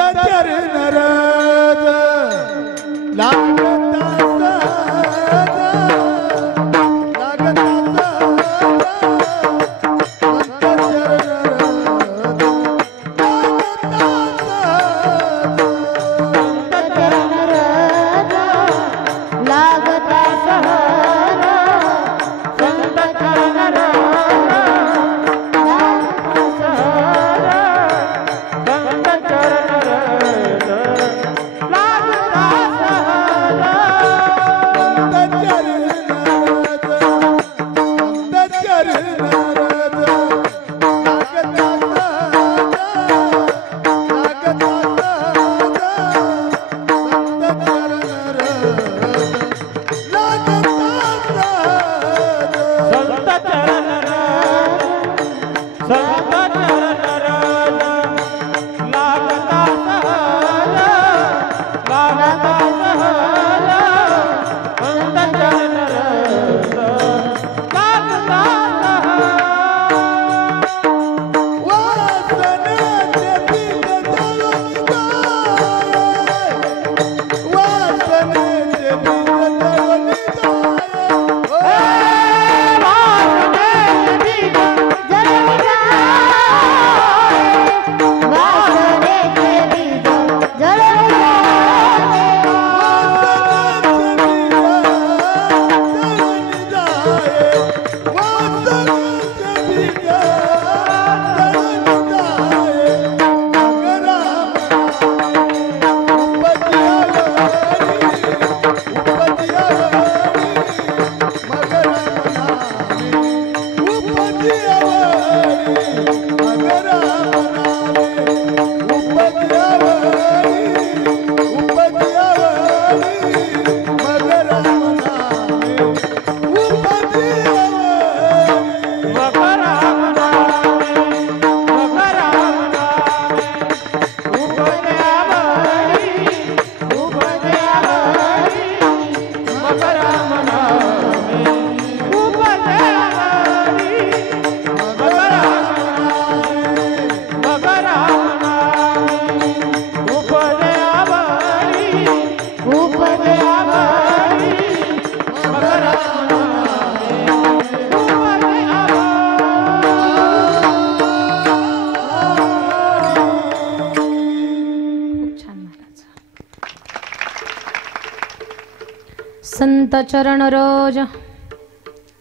संत चरण रोज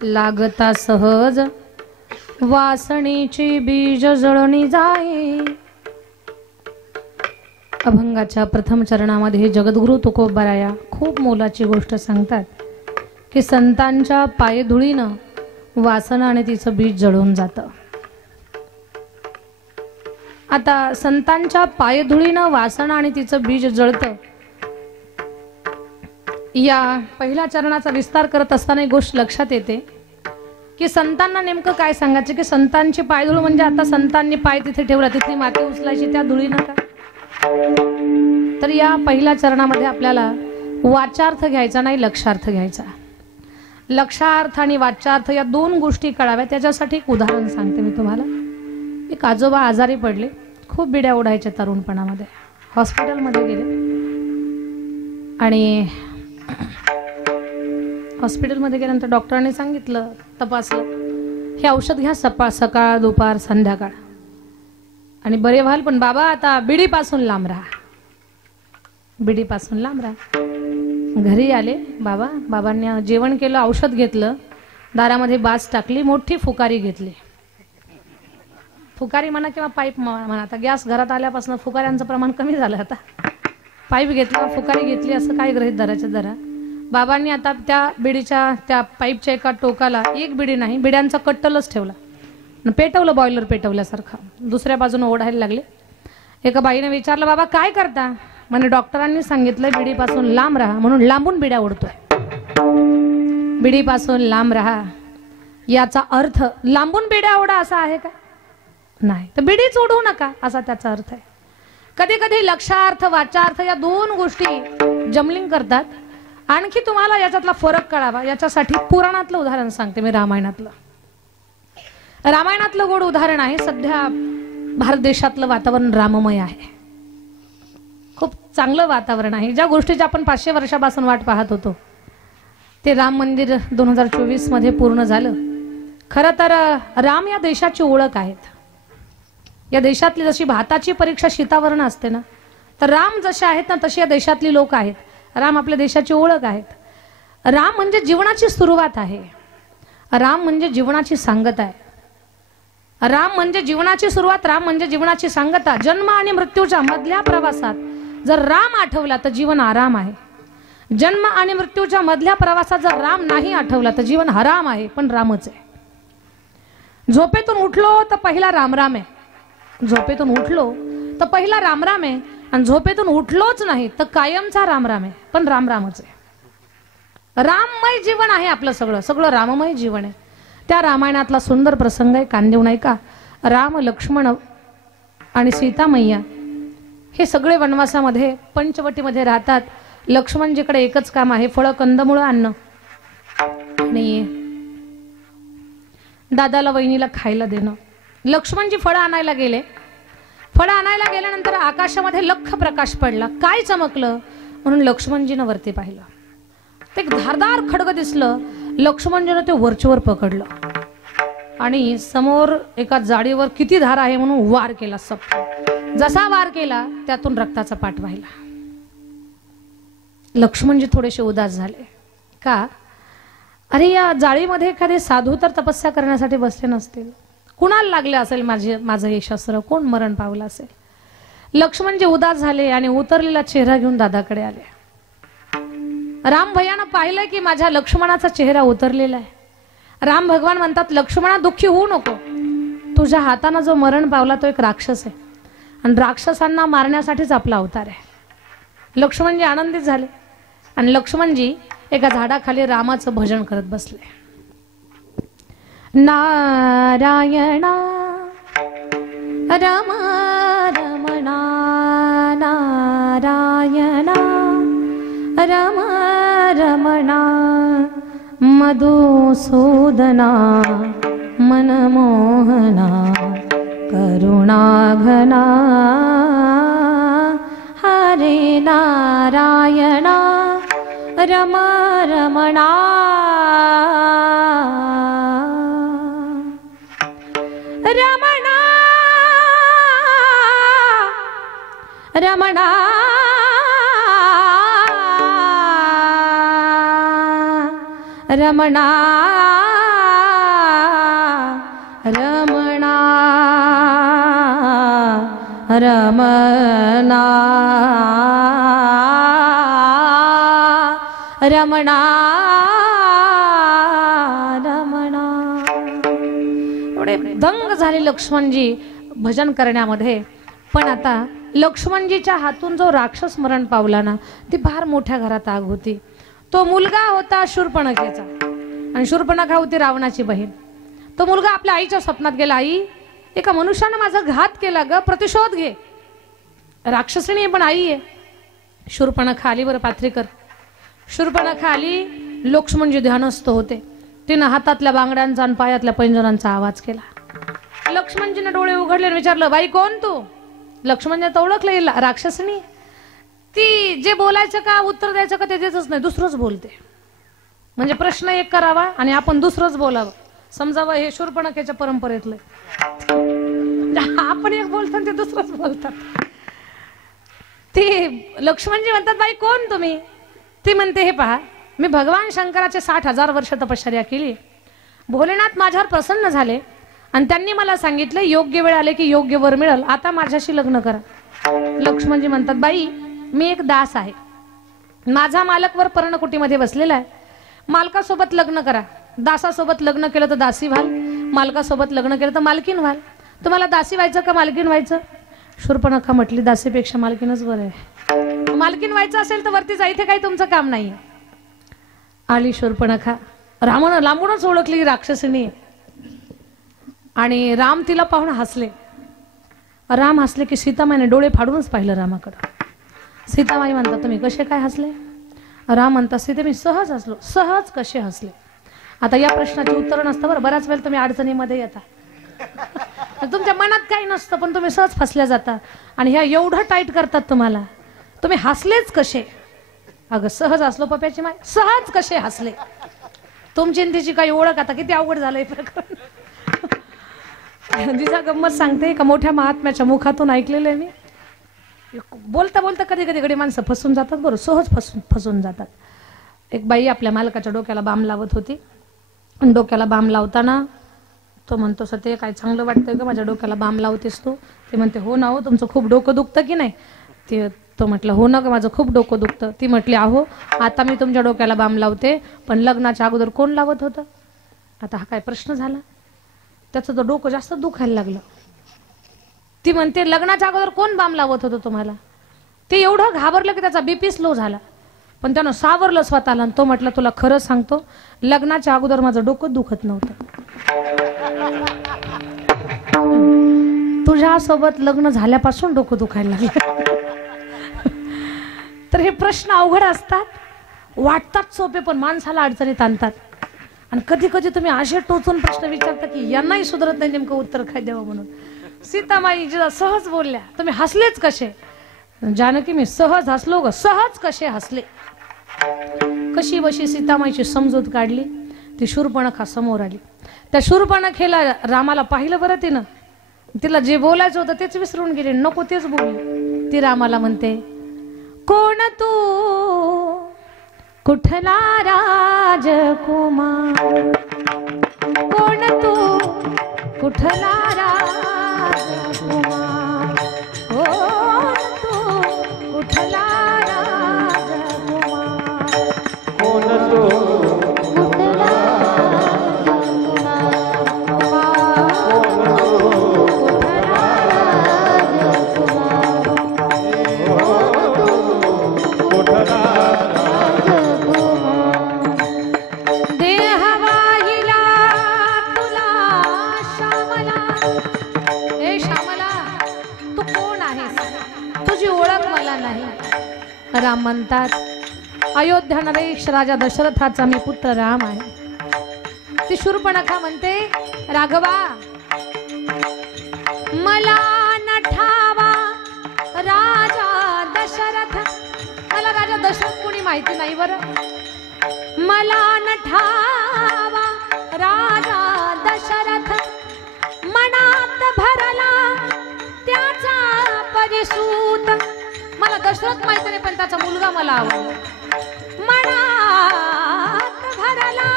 लागता सहज, वासणीची बीज जळणी जाई. अभंगाच्या प्रथम चरणामध्ये जगद्गुरु तुकोबाराया खूप मोलाची गोष्ट सांगतात की संतांच्या पायधुळीनं वासना आणि तिचं बीज जळून जातं. आता संतांच्या पायधुळीनं वासना आणि तिचं बीज जळतं. या पहिल्या चरणाचा विस्तार करत असताना एक गोष्ट लक्षात येते की संतांना नेमकं काय सांगायचं की संतांची पायधूळ म्हणजे आता संतांनी पाय तिथे ठेवला तिथे माती उचलायची त्या धुळीनं का. तर या पहिल्या चरणामध्ये आपल्याला वाचार्थ घ्यायचा नाही, लक्षार्थ घ्यायचा. लक्षार्थ आणि वाचार्थ या दोन गोष्टी कळाव्या त्याच्यासाठी एक उदाहरण सांगते मी तुम्हाला. एक आजोबा आजारी पडले, खूप बिड्या ओढायच्या तरुणपणामध्ये, हॉस्पिटलमध्ये गेले आणि हॉस्पिटलमध्ये गेल्यानंतर डॉक्टरांनी सांगितलं, तपासलं, हे औषध घ्या सकाळ दुपार संध्याकाळ आणि बरे व्हाल, पण बाबा आता बिडीपासून लांब राहा, बिडीपासून लांब राहा. घरी आले बाबांनी जेवण केलं, औषध घेतलं, दारामध्ये बास टाकली, मोठी फुकारी घेतली. फुकारी म्हणा किंवा पाईप म्हणा, आता गॅस घरात आल्यापासून फुकाऱ्यांचं प्रमाण कमी झालं. आता पाईप घेतला, फुकारी घेतली, असं काय गृहीत धरायचं धरा. बाबांनी आता त्या बिडीच्या त्या पाईपच्या एका टोकाला एक बिडी नाही बिड्यांचा कट्टलच ठेवला, पेटवलं, बॉयलर पेटवल्यासारखं. दुसऱ्या बाजूने ओढायला लागले. एका बाईने विचारलं, बाबा काय करता? म्हणे डॉक्टरांनी सांगितलं बिडीपासून लांब राहा म्हणून लांबून बिड्या ओढतोय. बिडीपासून लांब राहा याचा अर्थ लांबून बिड्या ओढा असा आहे का? नाही. तर बिडीच ओढू नका असा त्याचा अर्थ आहे. कधी कधी लक्षार्थ वाचार्थ या दोन गोष्टी जमलिंग करतात. आणखी तुम्हाला याच्यातला फरक कळावा याच्यासाठी पुराणातलं उदाहरण सांगते मी. रामायणातलं गोड उदाहरण आहे. सध्या भारत देशातलं वातावरण राममय आहे, खूप चांगलं वातावरण आहे. ज्या गोष्टीची आपण 500 वर्षापासून वाट पाहत होतो ते राम मंदिर 2024 मध्ये पूर्ण झालं. खरं तर राम या देशाची ओळख आहेत. या देशातली जशी भाताची परीक्षा शीतावरण असते ना, तर राम जसे आहेत ना तशी या देशातली लोक आहेत. राम आपल्या देशाची ओळख आहेत. राम म्हणजे जीवनाची सुरुवात आहे. राम म्हणजे जीवनाची सांगता आहे. राम म्हणजे जीवनाची सुरुवात, राम म्हणजे जीवनाची सांगता. जन्म आणि मृत्यूच्या मधल्या प्रवासात जर राम आठवला तर जीवन आराम आहे. जन्म आणि मृत्यूच्या मधल्या प्रवासात जर राम नाही आठवला तर जीवन हराम आहे, पण रामच आहे. झोपेतून उठलो तर पहिला रामराम आहे. झोपेतून उठलो तर पहिला रामराम आहे आणि झोपेतून उठलोच नाही तर कायमचा रामराम आहे, पण रामरामच आहे. राममय जीवन आहे आपलं, सगळं सगळं राममय जीवन आहे. त्या रामायणातला सुंदर प्रसंग आहे, कान देऊन ऐका. राम, लक्ष्मण आणि सीता मैया हे सगळे वनवासामध्ये पंचवटीमध्ये राहतात. लक्ष्मणजीकडे एकच काम आहे, फळं कंदमुळं आणणं आणि दादाला वहिनीला खायला देणं. लक्ष्मणजी फळं आणायला गेले. फळं आणायला गेल्यानंतर आकाशामध्ये लख्ख प्रकाश पडला. काय चमकलं म्हणून लक्ष्मणजीनं वरती पाहिलं. ते एक धारदार खड्ग दिसलं. लक्ष्मणजीनं ते वरचेवर पकडलं आणि समोर एका जाडीवर किती धार आहे म्हणून वार केला. जसा वार केला त्यातून रक्ताचा पाठ वाहिला. लक्ष्मणजी थोडेसे उदास झाले. का? अरे या जाळीमध्ये एखादे साधू तर तपस्या करण्यासाठी बसले नसतील, कुणाला लागले असेल माझं हे शस्त्र, कोण मरण पावलं असेल. लक्ष्मणजी उदास झाले आणि उतरलेला चेहरा घेऊन दादाकडे आले. राम भैयानं पाहिलं की माझ्या लक्ष्मणाचा चेहरा उतरलेला आहे. राम भगवान म्हणतात, लक्ष्मणा दुःखी होऊ नको, तुझ्या हाताने जो मरण पावला तो एक राक्षस आहे आणि राक्षसांना मारण्यासाठीच आपला अवतार आहे. लक्ष्मणजी आनंदित झाले आणि लक्ष्मणजी एका झाडाखाली रामाचं भजन करत बसले. नारायणा रम रमणा नारायणा रम रमणा मधुसूदना मनमोहना करुणाघना हरे नारायणा रम रमणा रमणा रमणा रमणा रमणा रमणा रमणा रमणा. एवढे दंग झाले लक्ष्मणजी भजन करण्यामध्ये. पण आता लक्ष्मणजीच्या हातून जो राक्षस मरण पावला ना, ती फार मोठ्या घरात आग होती. तो मुलगा होता शूर्पणखेचा आणि शूर्पणखा होती रावणाची बहीण. तो मुलगा आपल्या आईच्या स्वप्नात गेला, आई एका मनुष्यानं माझा घात केला ग, प्रतिशोध घे. राक्षसिणी पण आई आहे. शूर्पणखा आली बरं पाथरीकर. शूर्पणखा आली. लक्ष्मणजी ध्यानस्थ होते. तिनं हातातल्या बांगड्यांचा आणि पायातल्या पैंजणांचा आवाज केला. लक्ष्मणजीने डोळे उघडले आणि विचारलं, बाई कोण तू? लक्ष्मणजीने तर ओळखलं, राक्षसिणी. ती जे बोलायचं का उत्तर द्यायचं का ते देतच नाही, दुसरंच बोलते. म्हणजे प्रश्न एक करावा आणि आपण दुसरंच बोलावं, समजावं हे शूर्पणखेच्या परंपरेतलं. आपण एक बोलतो ते दुसरंच बोलतात. ते लक्ष्मणजी म्हणतात, बाई कोण तुम्ही? ती म्हणते, हे पहा मी भगवान शंकराचे 60,000 वर्ष तपश्चर्या केली. भोलेनाथ माझ्यावर प्रसन्न झाले आणि त्यांनी मला सांगितलं योग्य वेळ आले की योग्य वर मिळेल, आता माझ्याशी लग्न करा. लक्ष्मणजी म्हणतात, बाई मी एक दास आहे. माझा मालक वर पर्णकुटीमध्ये बसलेला आहे. मालकासोबत लग्न करा. दासासोबत लग्न केलं तर दासी व्हाल, मालकासोबत लग्न केलं तर मालकीन व्हाल. तुम्हाला दासी व्हायचं का मालकीन व्हायचं? शूर्पणखा म्हटली, दासीपेक्षा मालकीनच बरं आहे. मालकीन व्हायचं असेल तर वरती जा, इथे काही तुमचं काम नाही. आली शूर्पणखा. रामानं लांबूनच ओळखली राक्षसिणी आणि राम तिला पाहून हसले. राम हसले की सीतामाईने डोळे फाडूनच पाहिलं रामाकडं. सीतामाई म्हणतात, तुम्ही कसे काय हसले? राम म्हणतात, सीते मी सहज हसलो. सहज कसे हसले? आता या प्रश्नाचे उत्तर नसतं बरं. बऱ्याच वेळेला तुम्ही अडचणीमध्ये येता, तुमच्या मनात काही नसतं पण तुम्ही सहज फसल्या जाता आणि ह्या एवढं टाईट करतात तुम्हाला. तुम्ही हसलेच कसे? अगं सहज हसलो पप्याची माय. सहज कसे हसले? तुमची तिची काही ओळख आता किती अवघड झालंय प्रकरण. जिचा गंमत सांगते का मोठ्या महात्म्याच्या मुखातून ऐकलेलं आहे मी. बोलता बोलता कधी कधी गडी माणसं फसून जातात बरं, सहज फसून जातात. एक बाई आपल्या मालकाच्या डोक्याला बाम लावत होती. डोक्याला बाम लावताना तो म्हणतो, सते काय चांगलं वाटतंय का माझ्या डोक्याला बाम लावतेस तू? ते म्हणते, हो ना, हो तुमचं खूप डोकं दुखतं की नाही? तो म्हटलं, हो ना ग माझं खूप डोकं दुखतं. ती म्हटली, अहो आता मी तुमच्या डोक्याला बाम लावते, पण लग्नाच्या अगोदर कोण लावत होतं? आता हा काय प्रश्न झाला? त्याचं तर डोकं जास्त दुखायला लागलं. ती म्हणते, लग्नाच्या अगोदर कोण बाम लावत होतं तुम्हाला? ते एवढं घाबरलं की त्याचा बीपी स्लो झाला. पण त्यानं सावरलं स्वतःला आणि तो म्हटलं, तुला खरं सांगतो, लग्नाच्या अगोदर माझं डोकं दुखत नव्हतं. तुझ्यासोबत लग्न झाल्यापासून डोकं दुखायला लागलं. तर हे प्रश्न अवघड असतात, वाटतात सोपे पण माणसाला अडचणीत आणतात. आणि कधी कधी तुम्ही असे टोचून प्रश्न विचारता की यांनाही सुधरत नाही नेमकं उत्तर काय द्यावं म्हणून. सीतामाई जिला सहज बोलल्या, तुम्ही हसलेच कसे? जानकी मी सहज हसलो ग. सहज कसे हसले? कशी बशी सीतामाईची समजूत काढली. ती शूर्पणखा समोर आली. त्या शूर्पणखेला रामाला पाहिलं बरं तिनं. तिला जे बोलायचं होतं तेच विसरून गेली, नको तेच बोलली. ती रामाला म्हणते, कोण तू कुठला राजकुमार? कोण तू कुठला राजकुमार? कोण तू कुठला राजकुमार? कोण तू कुठला कुठला राम म्हणतात, अयोध्या नरेश राजा दशरथाचा मी पुत्र राम आहे. ती शूर्पणखा म्हणते, राघवा मला नठावा राजा दशरथ. मला राजा दशरथ कोणी माहिती नाही बरं. मला नठावा राजा दशरथ, मनात भरला त्याचा परिसूत. मला दशरथ माहिती नाही पण त्याचा मुलगा मला आवडला. मनात भरला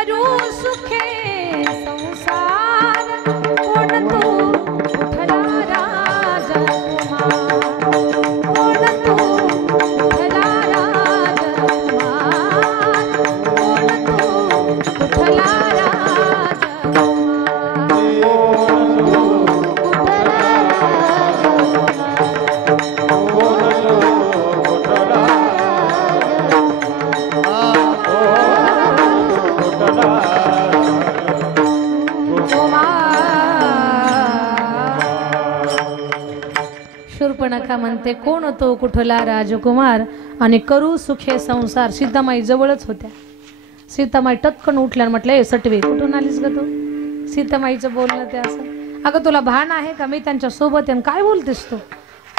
करू सुखे संसार कोण तू उठला राजकुमार कोण तू उठला राजकुमार कोण तू उठला शूर्पणखा म्हणते कोण तो कुठला राजकुमार आणि करू सुखे संसार. सीतामाई जवळच होत्या. सीतामाई टक्कन उठल्या म्हटलं ए सटवे कुठून आलीस ग तू. सीतामाईचं बोलणं ते असं अगं तुला भान आहे का मी त्यांच्या सोबत आहे काय बोलतेस तू.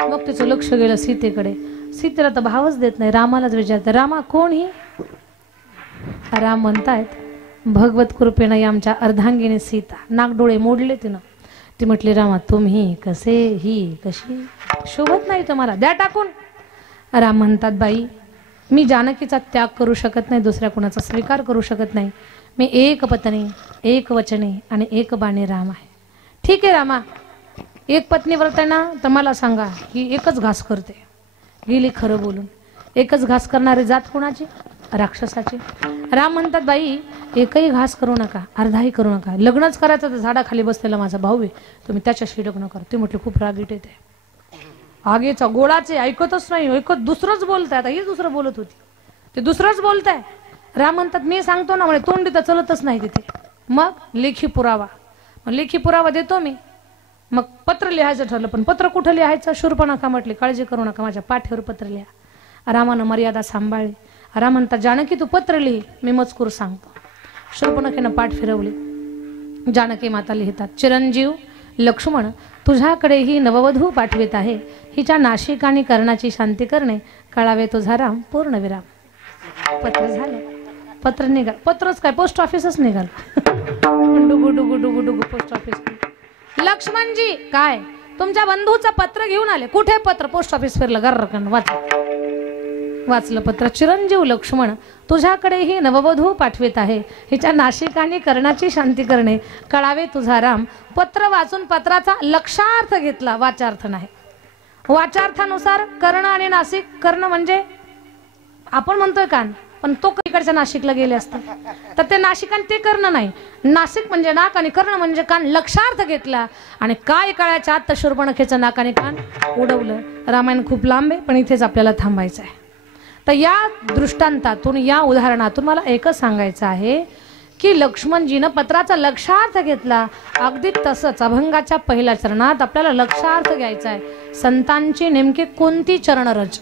मग तिचं लक्ष गेलं सीतेकडे. सीतेला तर भावच देत नाही. रामालाच विचारते रामा कोण ही. राम म्हणतायत भगवत कृपेनं या आमच्या अर्धांगिनी सीता. नागडोळे मोडले तिनं. ती म्हटली रामा तुम्ही कसे ही कशी शोभत नाही तुम्हाला द्या टाकून. राम म्हणतात बाई मी जानकीचा त्याग करू शकत नाही दुसऱ्या कुणाचा स्वीकार करू शकत नाही. मी एक पत्नी एक वचने आणि एक बाणी राम आहे. ठीक आहे रामा एक पत्नी व्रताना तर मला सांगा ही एकच घास करते. गेली खरं बोलून. एकच घास करणारी जात कोणाची राक्षसाची. राम म्हणतात बाई एकही घास करू नका अर्धाही करू नका. लग्नच करायचं तर झाडाखाली बसलेला माझा भाऊ आहे तुम्ही त्याच्याशी लग्न करा. ते म्हटले खूप रागीट येते आगेचा गोळाचे ऐकतच नाही ऐकत दुसरंच बोलताय. आता ही दुसरं बोलत होती ते दुसरंच बोलताय. राम म्हणतात मी सांगतो ना म्हणजे तोंडी तर चलतच नाही तिथे. मग लेखी पुरावा. मग लेखी पुरावा देतो मी. मग पत्र लिहायचं ठरलं पण पत्र कुठं लिहायचं. शूर्पणखा म्हटली काळजी करू नका माझ्या पाठीवर पत्र लिहा. रामानं मर्यादा सांभाळली. राम म्हणतात जानकी तू पत्र लिही मी मजकूर सांगतो. शूर्पणखेनं पाठ फिरवली. जानकी माता लिहितात चिरंजीव लक्ष्मण तुझ्याकडे ही नववधू पाठवित आहे. हिच्या नाशिक आणि कर्णाची शांती करणे कळावे तुझा राम पूर्ण विराम. पत्र झाले. पत्र निघाल. पत्रच काय पोस्ट ऑफिसच निघाल. डुगु डुगु डुगु डुगु पोस्ट ऑफिस. लक्ष्मणजी काय तुमच्या बंधूचं पत्र घेऊन आले. कुठे पत्र. पोस्ट ऑफिस फिरलं गर्रकन वाचलं पत्र. चिरंजीव लक्ष्मण तुझ्याकडे ही नववधू पाठवित आहे. हिच्या नाशिक आणि कर्णाची शांती करणे कळावे तुझा राम. पत्र वाचून पत्राचा लक्षार्थ घेतला वाचार्थ नाही. वाचार्थानुसार कर्ण आणि नाशिक. कर्ण म्हणजे आपण म्हणतोय कान पण तो इकडच्या नाशिकला गेले असते तर ते नाशिक आणि ते कर्ण नाही. नाशिक म्हणजे नाक आणि कर्ण म्हणजे कान. लक्षार्थ घेतला आणि काय कळायच्या आत शूर्पणखेचं नाक आणि कान उडवलं. रामायण खूप लांब आहे पण इथेच आपल्याला थांबायचं आहे. तर या दृष्टांतातून या उदाहरणातून मला एकच सांगायचं आहे की लक्ष्मणजीनं पत्राचा लक्षार्थ घेतला. अगदी तसंच अभंगाच्या पहिल्या चरणात आपल्याला लक्षार्थ घ्यायचा आहे. संतांची नेमकी कोणती चरणरज.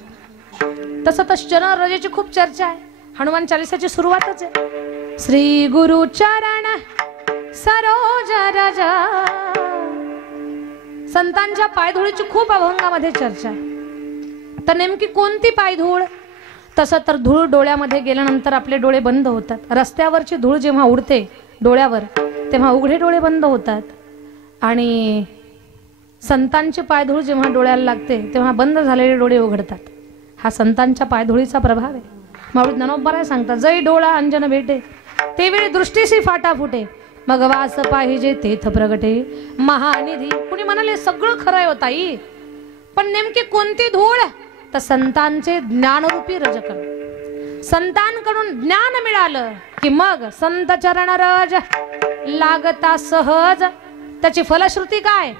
तसं तर चरणरजेची खूप चर्चा आहे. हनुमान चालीसाची सुरुवातच आहे श्री गुरु चरण सरोज रज. संतांच्या पायधुळीची खूप अभंगामध्ये चर्चा आहे. तर नेमकी कोणती पायधूळ. तसं तर धूळ डोळ्यामध्ये गेल्यानंतर आपले डोळे बंद होतात. रस्त्यावरची धूळ जेव्हा उडते डोळ्यावर तेव्हा उघडे डोळे बंद होतात. आणि संतांची पायधूळ जेव्हा डोळ्याला लागते तेव्हा बंद झालेले डोळे उघडतात. हा संतांच्या पायधुळीचा प्रभाव आहे. माऊली ज्ञानोबा सांगतात जय डोळा अंजन भेटे तेवेळी दृष्टीशी फाटा फुटे मग वास पाहिजे तेथ प्रगटे महानिधी. कुणी म्हणाले सगळं खरं आहे ताई पण नेमकी कोणती धूळ. तर संतांचे ज्ञानरूपी रजकण. संतांकडून ज्ञान मिळालं की मग संत चरण रज लागता सहज. त्याची फलश्रुती काय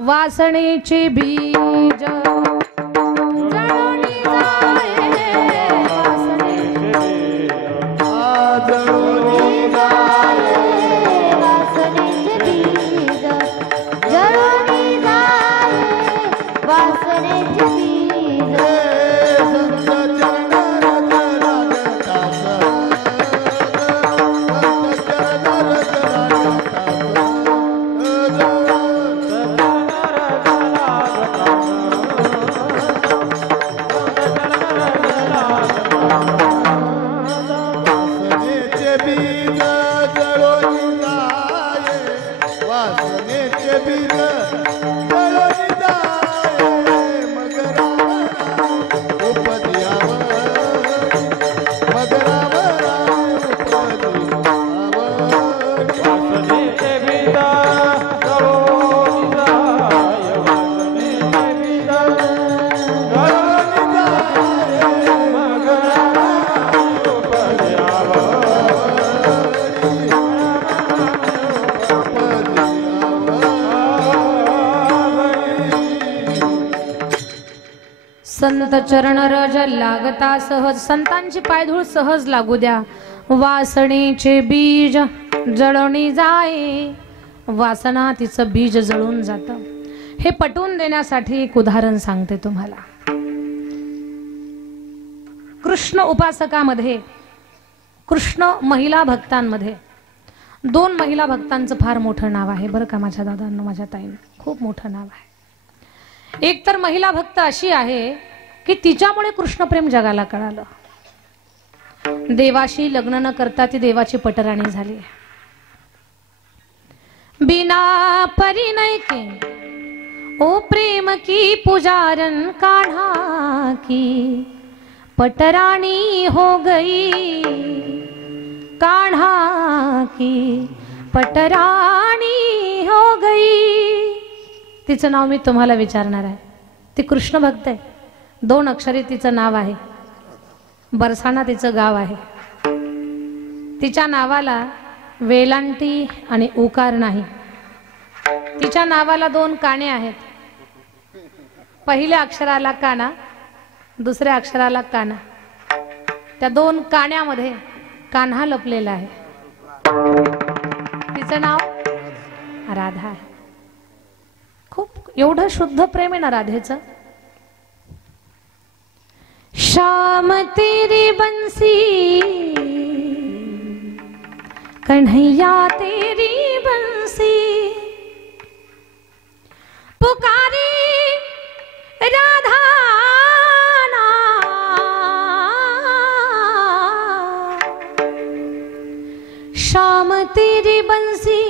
वासनेचे बीज जळूनी जाये. संत चरण रज लागता सहज, संतांची पायधूळ सहज लागू द्या. वासणेचे बीज जळणी जाये, वासना तिचं बीज जळून जातं. हे पटवून देण्यासाठी एक उदाहरण सांगते तुम्हाला. कृष्ण उपासकामध्ये, कृष्ण महिला भक्तांमध्ये 2 महिला भक्तांचं फार मोठं नाव आहे बरं का माझ्या दादांनो, माझ्या ताईंनो, खूप मोठं नाव आहे. एक तर महिला भक्त अशी आहे की तिच्यामुळे कृष्णप्रेम जगाला कळालं. देवाशी लग्न न करता ती देवाची पटराणी झाली. बिना परिणय के ओ प्रेम की पुजारन कान्हा की पटरानी हो गई, कान्हा की पटरानी हो गई. तिचं नाव मी तुम्हाला विचारणार आहे. ती कृष्ण भक्त आहे. 2 अक्षरी तिचं नाव आहे. बरसाणा तिचं गाव आहे. तिच्या नावाला वेलांटी आणि उकार नाही. तिच्या नावाला 2 काने आहेत. पहिल्या अक्षराला काना, दुसऱ्या अक्षराला काना. त्या 2 काण्यामध्ये कान्हा लपलेला आहे. तिचं नाव राधा आहे. खूप एवढं शुद्ध प्रेम आहे ना राधेचं. श्याम तेरी बंसी कन्हैया तेरी बंसी पुकारी राधा ना, श्याम तेरी बंसी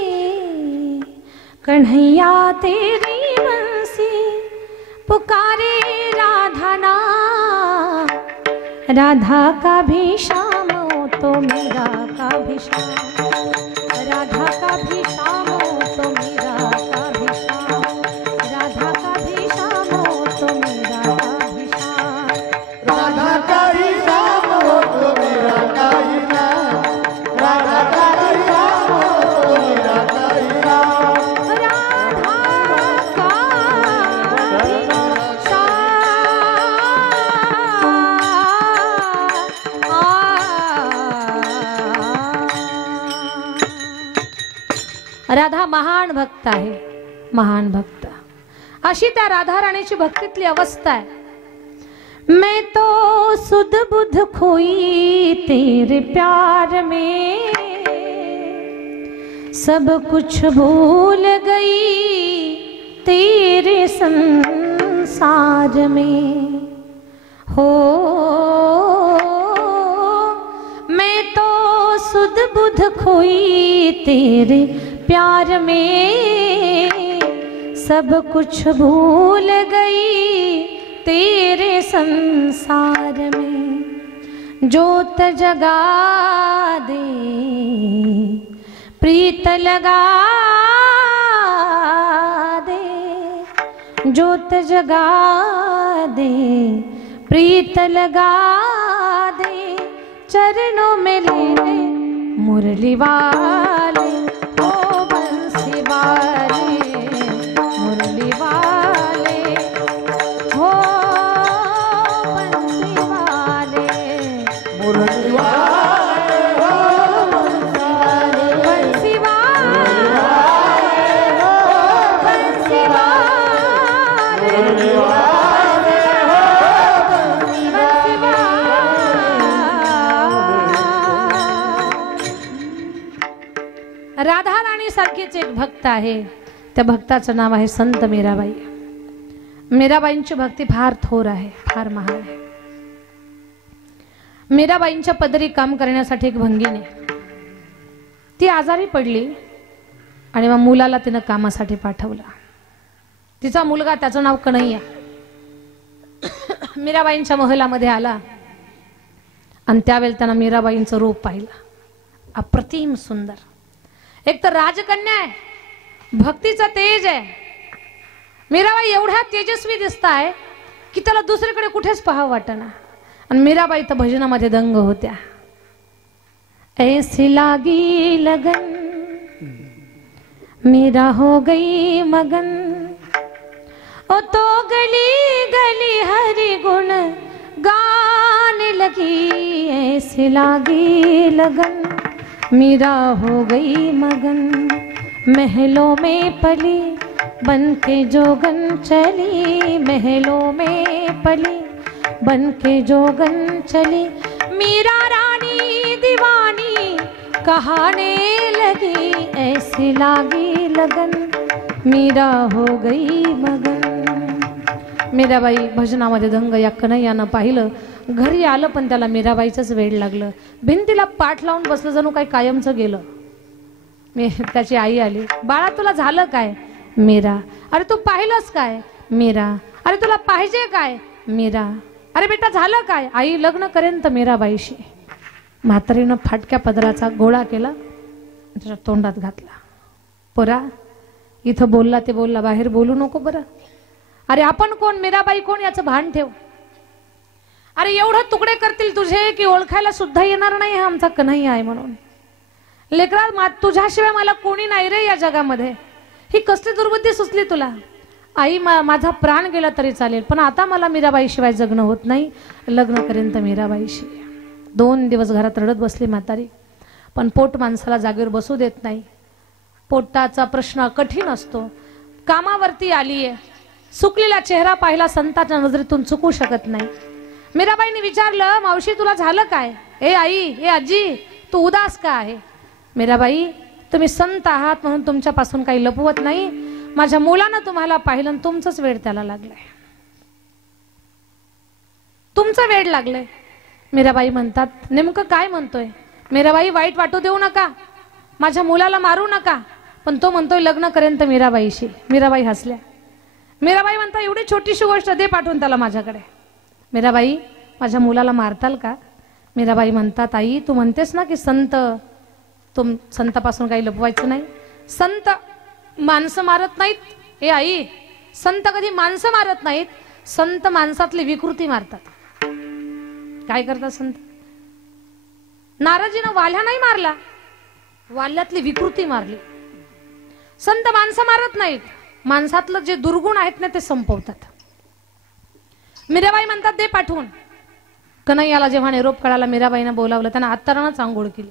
कन्हैया तेरी बंसी पुकारे राधा ना, राधा का भी श्याम हो तो मेरा का भी श्याम, राधा का भी श्याम हो तो मेरा का भी श्याम, राधा का भी श्याम हो तो मेरा का भी श्याम, राधा का ही श्याम हो तो मेरा का ही श्याम, राधा का ही श्याम हो तो मेरा का ही श्याम, राधा का भी राधा महान भक्त आहे, महान भक्त. अशी त्या राधा राणीची भक्तीतली अवस्था आहे. मैं तो सुध बुध खोई तेरे प्यार में, सब कुछ भूल गई तेरे संसार में. हो मैं तो सुध बुध खोई तेरे प्यार में, सब कुछ भूल गई तेरे संसार में. जोत जगा दे प्रीत लगा दे, जोत जगा दे प्रीत लगा दे, चरणों में ले ले मुरली वाले ओ बंसी वाले, मुरली वाले हो बंसी वाले, मुरली वाले हो बंसी वाले, बंसी वाले, बंसी वाले, बंसी वाले. राधा राणी सारखीच एक भक्त आहे. त्या भक्ताचं नाव आहे संत मीराबाई. मीराबाईंची भक्ती फार थोर आहे, फार महान आहे. मीराबाईंच्या पदरी काम करण्यासाठी एक भंगीने ती आजारी पडली आणि मग मुलाला तिनं कामासाठी पाठवलं. तिचा मुलगा, त्याचं नाव कन्हैया, मीराबाईंच्या महलामध्ये आला आणि त्यावेळेला त्यानं मीराबाईंचं रूप पाहिलं. अप्रतिम सुंदर. एक तर राजकन्या आहे, भक्तीचा तेज आहे. मीराबाई एवढ्या तेजस्वी दिसताय की त्याला दुसरीकडे कुठेच पाहावं वाटना. आणि मीराबाई तर भजनामध्ये दंग होत्या. ऐसी लागी लगन मेरा हो गई मगन, ओ तो गली गली हरि गुण गाने लगी, ऐसे लागी लगन मीरा हो गई मगन। महलों में पली बन के जोगन चली, महलों में पली बन के जोगन चली। मीरा रानी दीवानी कहाने लगी, ऐसी लागी लगन मीरा हो गई मगन। मीराबाई भजनामध्ये दंग या कन्हैयानं पाहिलं, घरी आलं पण त्याला मीराबाईचंच वेड लागलं। भिंतीला पाठ लावून बसलं, जणू काही कायमचं गेलं। त्याची आई आली, बाळा तुला झालं काय? मीरा. अरे तू पाहिलंस काय? मीरा. अरे तुला पाहिजे काय? मीरा. अरे बेटा झालं काय? आई लग्न करेन तर मीराबाईशी। म्हातारीनं फाटक्या पदराचा गोळा केला, त्याच्या तोंडात घातला। पोरा इथं बोलला ते बोलला, बाहेर बोलू नको बरं। अरे आपण कोण, मीराबाई कोण याचं भान ठेव। अरे एवढं तुकडे करतील तुझे की ओळखायला सुद्धा येणार नाही हा आमचा कन्हैया आहे म्हणून। लेकरा तुझ्याशिवाय मला कोणी नाही रे या जगामध्ये। ही कसली दुर्बुद्धी सुचली तुला? आई माझा प्राण गेला तरी चालेल, पण आता मला मीराबाई शिवाय जगणं होत नाही। लग्न करेन तर मीराबाईशी। 2 दिवस घरात रडत बसली म्हातारी, पण पोट माणसाला जागेवर बसू देत नाही। पोटाचा प्रश्न कठीण असतो। कामावरती आलीये, सुकलेला चेहरा पाहिला संताच्या नजरेतून चुकू शकत नाही। मीराबाईने विचारलं, मावशी तुला झालं काय? ए आई, ए आजी, तू उदास का आहे? मीराबाई, तुम्ही संत आहात म्हणून तुमच्यापासून काही लपवत नाही। माझ्या मुलानं तुम्हाला पाहिलं, तुमचंच वेड त्याला लागलंय, तुमचं वेड लागलंय। मीराबाई म्हणतात, नेमकं काय म्हणतोय? मीराबाई, वाईट वाटू देऊ नका, माझ्या मुलाला मारू नका, पण तो म्हणतोय लग्न करेन तर मीराबाईशी। मीराबाई हसल्या। मीराबाई म्हणतात, एवढी छोटीशी गोष्ट दे पाठवून त्याला माझ्याकडे। मीराबाई, माझ्या मुलाला मारताल का? मीराबाई म्हणतात, आई तू म्हणतेस ना की संतापासून काही लपवायचं नाही। संत माणसं मारत नाहीत। हे आई, संत कधी माणसं मारत नाहीत, संत माणसातली विकृती मारतात। काय करतात संत? नाराजीनं वाल्या नाही मारला, वाल्यातली विकृती मारली। संत माणसं मारत नाहीत, माणसातलं जे दुर्गुण आहेत ना ते संपवतात। मीराबाई म्हणतात, दे पाठवून। कन्हैयाला जेव्हा निरोप कळाला, मीराबाईनं बोलावलं, त्यांना आत्तारानंच आंघोळ केली,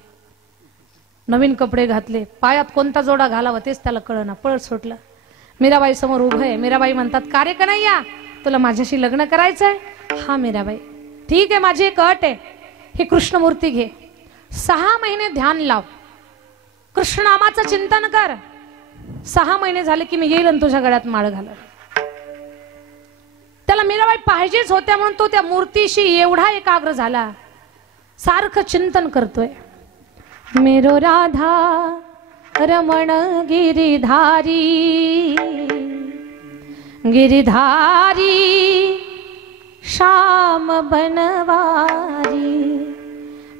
नवीन कपडे घातले, पायात कोणता जोडा घालावा तेच त्याला कळना, पळ सुटलं। मीराबाई समोर उभं आहे। मीराबाई म्हणतात, का रे कन्हैया, तुला माझ्याशी लग्न करायचंय? हा मीराबाई, ठीक आहे, माझी एक अट आहे, ही कृष्णमूर्ती घे, 6 महिने ध्यान लाव, कृष्णनामाचं चिंतन कर, 6 महिने झाले की मी येईल आणि तुझ्या गळ्यात माळ घाल। त्याला मीराबाई पाहिजेच होत्या म्हणून तो त्या मूर्तीशी एवढा एकाग्र झाला, सारखं चिंतन करतोय। मेरो राधा रमण गिरिधारी, गिरिधारी श्याम बनवारी।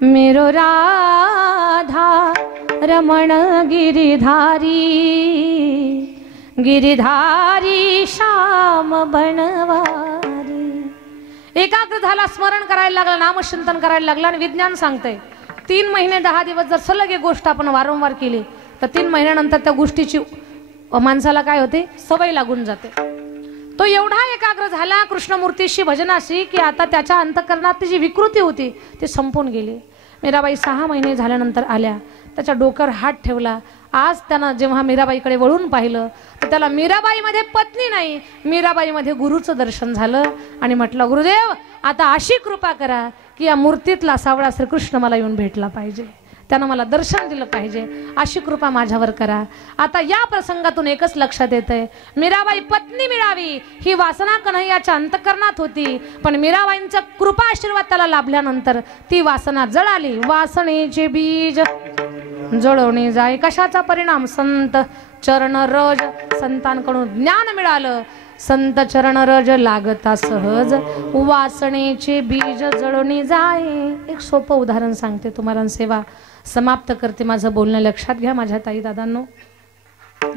मेरो राधा रमण गिरिधारी, गिरिधारी श्याम बनवारी। एकाग्र झाला, स्मरण करायला लागला, नामचिंतन करायला लागला। आणि विज्ञान सांगतंय 3 महिने 10 दिवस जर सलग एक गोष्ट आपण वारंवार केली तर 3 महिन्यानंतर त्या गोष्टीची माणसाला काय होते, सवय लागून जाते। तो एवढा एकाग्र झाला कृष्णमूर्तीशी, भजनाशी, की आता त्याच्या अंतःकरणात जी विकृती होती ती संपून गेली। मीराबाई 6 महिने झाल्यानंतर आल्या, त्याच्या डोक्यावर हात ठेवला। आज त्यानं जेव्हा मीराबाईकडे वळून पाहिलं तर त्याला मीराबाईमध्ये पत्नी नाही, मीराबाईमध्ये गुरुचं दर्शन झालं। आणि म्हटलं, गुरुदेव आता अशी कृपा करा की या मूर्तीतला सावळा श्रीकृष्ण मला येऊन भेटला पाहिजे, त्यानं मला दर्शन दिलं पाहिजे, अशी कृपा माझ्यावर करा। आता या प्रसंगातून एकच लक्षात येतंय, मीराबाई पत्नी मिळावी ही वासना कन्हैयाच्या अंतःकरणात होती, पण मीराबाईंचा कृपा आशीर्वाद त्याला लाभल्यानंतर ती वासना जळाली। वासनेचे बीज जळवणे जाय, कशाचा परिणाम? संत चरण रज, संतांकडून ज्ञान मिळालं, संत चरण रज लागता सहज, वासनेचे बीज जळवणे जाय। एक सोपं उदाहरण सांगते तुम्हाला, सेवा समाप्त करते, माझं बोलणं लक्षात घ्या माझ्या ताई दादांनो।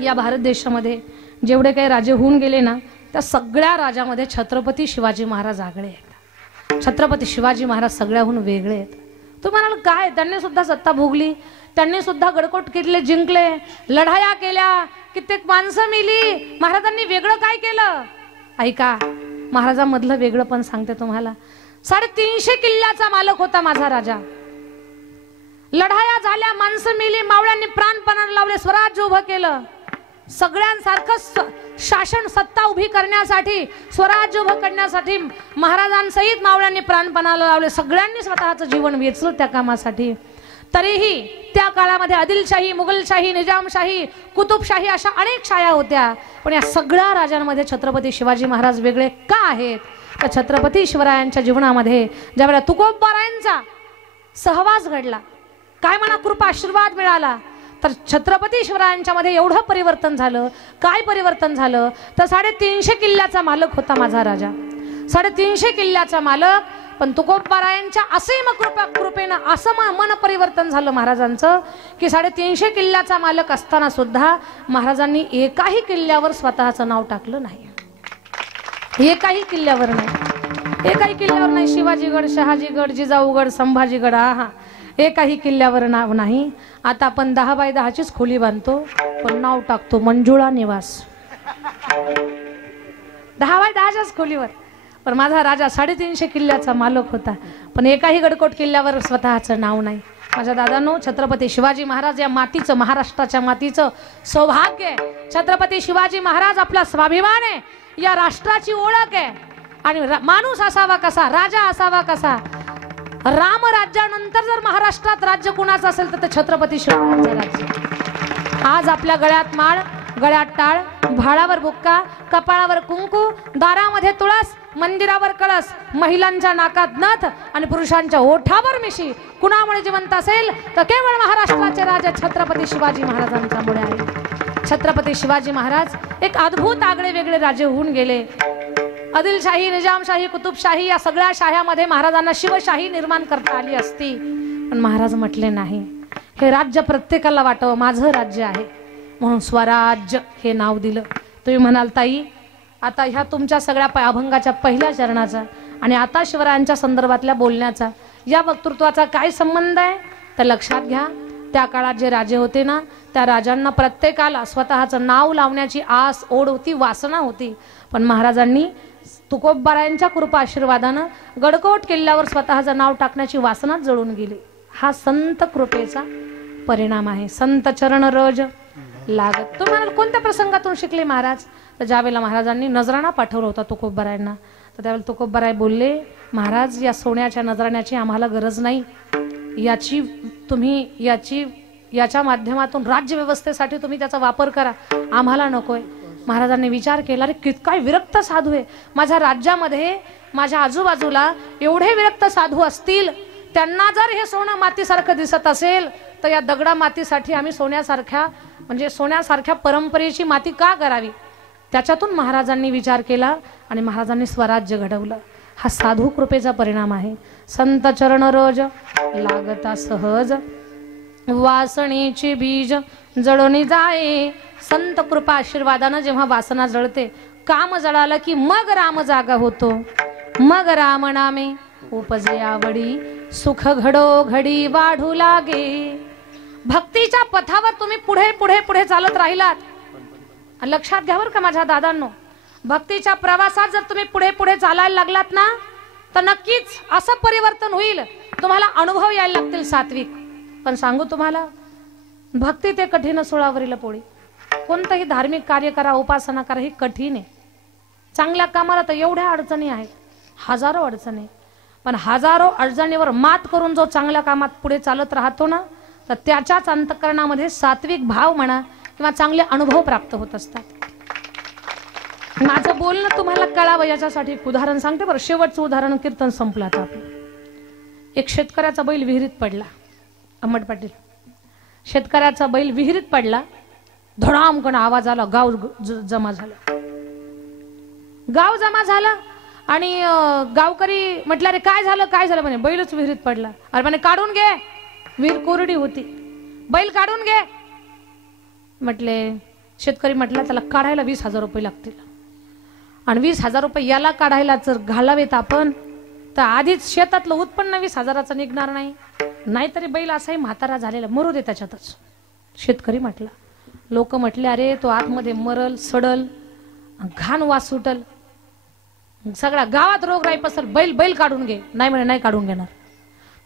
या भारत देशामध्ये जेवढे काही राजे होऊन गेले ना, त्या सगळ्या राजामध्ये छत्रपती शिवाजी महाराज आगळे आहेत। छत्रपती शिवाजी महाराज सगळ्याहून वेगळे आहेत। तुम्ही म्हणाल काय, त्यांनी सुद्धा सत्ता भोगली, त्यांनी सुद्धा गडकोट किल्ले जिंकले, लढाया केल्या, कित्येक माणसं मेली, महाराजांनी वेगळं काय केलं? ऐका, महाराजांमधलं वेगळं पण सांगते तुम्हाला. 350 किल्ल्याचा मालक होता माझा राजा. लढाया झाल्या, माणसं मेली, मावळ्यांनी प्राणपणाला लावले, स्वराज्य उभं केलं. सगळ्यांसारखं शासन सत्ता उभी करण्यासाठी, स्वराज्य उभं करण्यासाठी महाराजांसहित मावळ्यांनी प्राणपणाला लावले. सगळ्यांनी स्वतःचं जीवन वेचलं त्या कामासाठी. तरीही त्या काळामध्ये आदिलशाही, मुघलशाही, निजामशाही, कुतुबशाही अशा अनेक शाया होत्या. पण या सगळ्या राजांमध्ये छत्रपती शिवाजी महाराज वेगळे का आहेत? तर छत्रपती शिवरायांच्या जीवनामध्ये ज्यावेळेला तुकोबारायांचा सहवास घडला, काय म्हणा कृपा आशीर्वाद मिळाला, तर छत्रपती शिवरायांच्या मध्ये एवढं परिवर्तन झालं. काय परिवर्तन झालं? तर 350 किल्ल्याचा मालक होता माझा राजा. 350 किल्ल्याचा मालक, पण तुकोबारायांच्या असीम कृपेनं असं मन परिवर्तन झालं महाराजांचं की 350 किल्ल्याचा मालक असताना सुद्धा महाराजांनी एकाही किल्ल्यावर स्वतःचं नाव टाकलं नाही. एकाही किल्ल्यावर नाही, एकाही किल्ल्यावर नाही. शिवाजीगड, शहाजीगड, जिजाऊगड, संभाजीगड, हा एकाही किल्ल्यावर नाव नाही. आता आपण 10 बाय 10चीच खोली बांधतो, पण नाव टाकतो मंजुळा निवास. 10 बाय 10च्याच खोलीवर. पण माझा राजा 350 किल्ल्याचा मालक होता, पण एकाही गडकोट किल्ल्यावर स्वतःचं नाव नाही. माझ्या दादांनो, छत्रपती शिवाजी महाराज या मातीचं, महाराष्ट्राच्या मातीचं सौभाग्य आहे. छत्रपती शिवाजी महाराज आपला स्वाभिमान आहे, या राष्ट्राची ओळख आहे. आणि माणूस असावा कसा, राजा असावा कसा. राम राज्यानंतर जर महाराष्ट्रात राज्य कुणाचं असेल तर ते छत्रपती शिवरायांचं राज्य. आज आपल्या गळ्यात माळ, गळ्यात टाळ, भाळावर बुक्का, कपाळावर कुंकू, दारामध्ये तुळस, मंदिरावर कळस, महिलांच्या नाकात नथ आणि पुरुषांच्या ओठावर मिशी कुणामुळे जिवंत असेल तर केवळ महाराष्ट्राचे राजे छत्रपती शिवाजी महाराजांच्यामुळे आहे. छत्रपती शिवाजी महाराज एक अद्भुत आगळे वेगळे राजे होऊन गेले. आदिलशाही, निजामशाही, कुतुबशाही या सगळ्या शाह्यामध्ये महाराजांना शिवशाही निर्माण करता आली असती, पण महाराज म्हटले नाही, हे राज्य प्रत्येकाला वाटावं, माझं राज्य आहे, म्हणून स्वराज्य हे नाव दिलं. तुम्ही म्हणाल ताई, आता ह्या तुमच्या सगळ्या अभंगाच्या पहिल्या चरणाचा आणि आता शिवरायांच्या संदर्भातल्या बोलण्याचा या वक्तृत्वाचा काय संबंध आहे? तर लक्षात घ्या, त्या काळात जे राजे होते ना, त्या राजांना प्रत्येकाला स्वतःचं नाव लावण्याची आस, ओढ होती, वासना होती. पण महाराजांनी तुकोबारायांच्या कृपा आशीर्वादानं गडकोट किल्ल्यावर स्वतःचं नाव टाकण्याची वासना जळून गेली. हा संत कृपेचा परिणाम आहे. संत चरण रज लागत. तुम्हाला कोणत्या प्रसंगातून शिकले महाराज? तर ज्यावेळेला महाराजांनी नजराणा पाठवला होता तुकोबारायांना, तर त्यावेळेला तुकोबाराय बोलले, महाराज या सोन्याच्या नजराण्याची आम्हाला गरज नाही, याच्या माध्यमातून राज्य व्यवस्थेसाठी तुम्ही त्याचा वापर करा, आम्हाला नकोय. महाराजांनी विचार केला, रे काय विरक्त साधू आहे माझ्या राज्यामध्ये, माझ्या आजूबाजूला एवढे विरक्त साधू असतील, त्यांना जर हे सोनं मातीसारखं दिसत असेल तर या दगडा मातीसाठी आम्ही सोन्यासारख्या परंपरेची माती का करावी? त्याच्यातून महाराजांनी विचार केला आणि महाराजांनी स्वराज्य घडवलं. हा साधू कृपेचा परिणाम आहे. संत चरण रोज लागता सहज, वासणेचे बीज जळून जाये. संत कृपा आशीर्वादानं जेव्हा वासना जळते, काम जळालं की मग राम जागा होतो. मग राम नामे उपजे आवडी, सुख घडो घडी वाढू लागे. भक्तीच्या पथावर तुम्ही पुढे पुढे पुढे चालत राहिलात, लक्षात घ्या बरं का माझ्या दादांनो, भक्तीच्या प्रवासात जर तुम्ही पुढे पुढे चालायला लागलात ना, तर नक्कीच असं परिवर्तन होईल, तुम्हाला अनुभव यायला लागतील सात्विक. पण सांगू तुम्हाला, भक्ती ते कठीण सोळावरील पोळी. कोणतंही धार्मिक कार्य करा, उपासना करा, ही कठीण आहे. चांगल्या कामाला तर एवढ्या अडचणी आहेत, हजारो अडचणी. पण हजारो अडचणीवर मात करून जो चांगल्या कामात पुढे चालत राहतो ना, तर त्याच्याच अंतःकरणामध्ये सात्विक भाव म्हणा किंवा चांगले अनुभव प्राप्त होत असतात. माझं बोलणं तुम्हाला कळावं याच्यासाठी एक उदाहरण सांगते बरं. शेवटचं उदाहरण, कीर्तन संपलं आता आपलं. एक शेतकऱ्याचा बैल विहिरीत पडला. अहमद पाटील, शेतकऱ्याचा बैल विहिरीत पडला, धडामकण आवाज आला, गाव जमा झाला. आणि गावकरी म्हटलं, रे काय झालं काय झालं? म्हणे बैलच विहिरीत पडला. अरे म्हणे काढून घे, विहीर कोरडी होती, बैल काढून घे. म्हटले शेतकरी म्हटला, त्याला काढायला 20,000 रुपये लागतील. आणि 20,000 रुपये याला काढायला जर घालावेत आपण, तर आधीच शेतातलं उत्पन्न 20,000चं निघणार नाही, नाहीतरी बैल असाही म्हातारा झालेला, मरू दे त्याच्यातच. शेतकरी म्हटला. लोक म्हटले, अरे तो आतमध्ये मरल, सडल, घाण वास सुटल. सगळ्या गावात रोगराई पसर, बैल बैल काढून घे. नाही म्हणे, नाही काढून घेणार.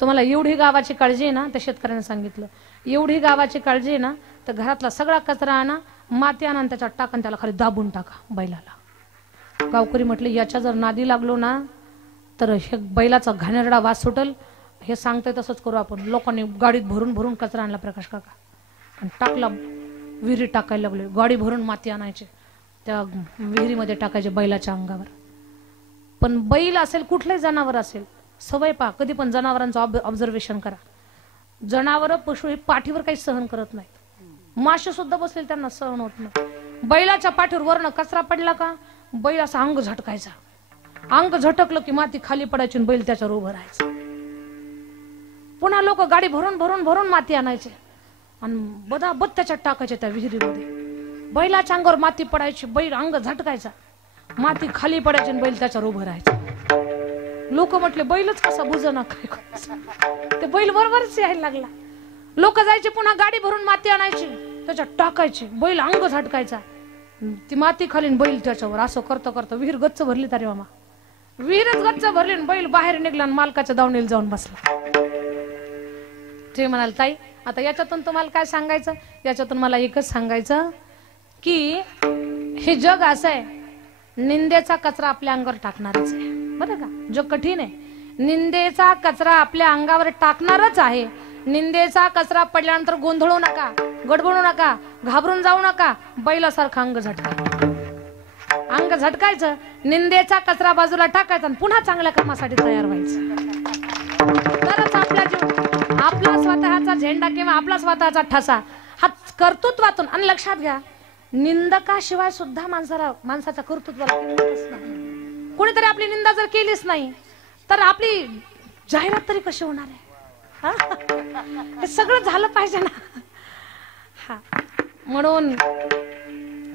तुम्हाला एवढी गावाची काळजी आहे ना, त्या शेतकऱ्याने सांगितलं, एवढी गावाची काळजी आहे ना, तर घरातला सगळा कचरा आणा, माती आणा, त्याच्यात टाका, त्याला खाली दाबून टाका बैलाला. गावकरी म्हटले, याच्या जर नादी लागलो ना तर हे बैलाचा घाणेरडा वास सुटल. हे सांगतंय तसंच करू आपण. लोकांनी गाडीत भरून भरून कचरा आणला प्रकाश काका आणि टाकला, विहिरीत टाकायला लागले. गाडी भरून माती आणायचे, त्या विहिरीमध्ये टाकायचे बैलाच्या अंगावर. पण बैल असेल, कुठलंही जनावर असेल, सवय पहा. कधी पण जनावरांचं ऑब्झर्वेशन करा. जनावर पशु हे पाठीवर काही सहन करत नाहीत. मासे सुद्धा बसलेले त्यांना सहन होत नाही. बैलाच्या पाठीवर वरनं कचरा पडला का बैल असं अंग झटकायचा. अंग झटकलं की माती खाली पडायची आणि बैल त्याच्यावर उभं राहायचं. पुन्हा लोक गाडी भरून भरून भरून माती आणायचे आणि बदाबद त्याच्यात टाकायचे त्या विहिरीमध्ये. बैलाच्या अंगावर माती पडायची, बैल अंग झटकायचा, माती खाली पडायची आणि बैल त्याच्यावर उभं राहायचं. लोक म्हटले, बैलच कसा बुजना काय करायचं. ते बैल बरोबरच यायला लागला. लोक जायचे, पुन्हा गाडी भरून माती आणायची, त्याच्यात टाकायची, बैल अंग झटकायचा, ती माती खाली बैल त्याच्यावर. असं करता करता विहीर गच्च भरली. तरी मामा विहीरच गच्च भरली आणि बैल बाहेर निघला आणि मालकाच्या दावणीला जाऊन बसला. ते म्हणाल, ताई आता याच्यातून तुम्हाला काय सांगायचं? याच्यातून मला एकच सांगायचं की हे जग असं आहे, निंदेचा कचरा आपल्या अंगावर टाकणारच आहे. बरं का, जग कठीण आहे. निंदेचा कचरा आपल्या अंगावर टाकणारच आहे. निंदेचा कचरा पडल्यानंतर गोंधळू नका, गडबडू नका, घाबरून जाऊ नका. बैलासारखं अंग झटकायचं, अंग झटकायचं, निंदेचा कचरा बाजूला टाकायचा आणि पुन्हा चांगल्या कामासाठी तयार व्हायचं. तरच आपला जीव, आपला स्वतःचा झेंडा किंवा आपला स्वतःचा ठसा हा कर्तृत्वातून. आणि लक्षात घ्या, निंदकाशिवाय सुद्धा माणसाच्या कर्तृत्वाला किंमतच नाही. कोणीतरी आपली निंदा जर केलीच नाही तर आपली जाहिरात तरी कशी होणार आहे? हे सगळं झालं पाहिजे ना. हा, म्हणून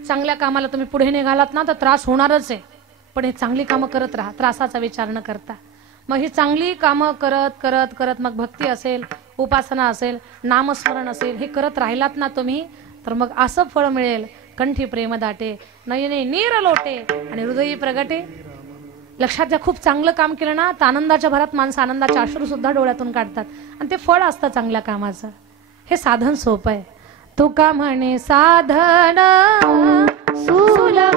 चांगल्या कामाला तुम्ही पुढे निघालात ना तर त्रास होणारच आहे. पण हे चांगली कामं करत राहा, त्रासाचा विचार न करता. मग ही चांगली कामं करत करत करत मग भक्ती असेल, उपासना असेल, नामस्मरण असेल, हे करत राहिलात ना तुम्ही तर मग असं फळ मिळेल. कंठी प्रेम दाटे, नयने नीर लोटे आणि हृदयी प्रगटे. लक्षात घ्या, खूप चांगलं काम केलं ना तर आनंदाच्या भरात माणसं आनंदाचे अश्रू सुद्धा डोळ्यातून काढतात आणि ते फळ असतं चांगल्या कामाचं. हे साधन सोपं आहे. तुका म्हणे साधन सुलभ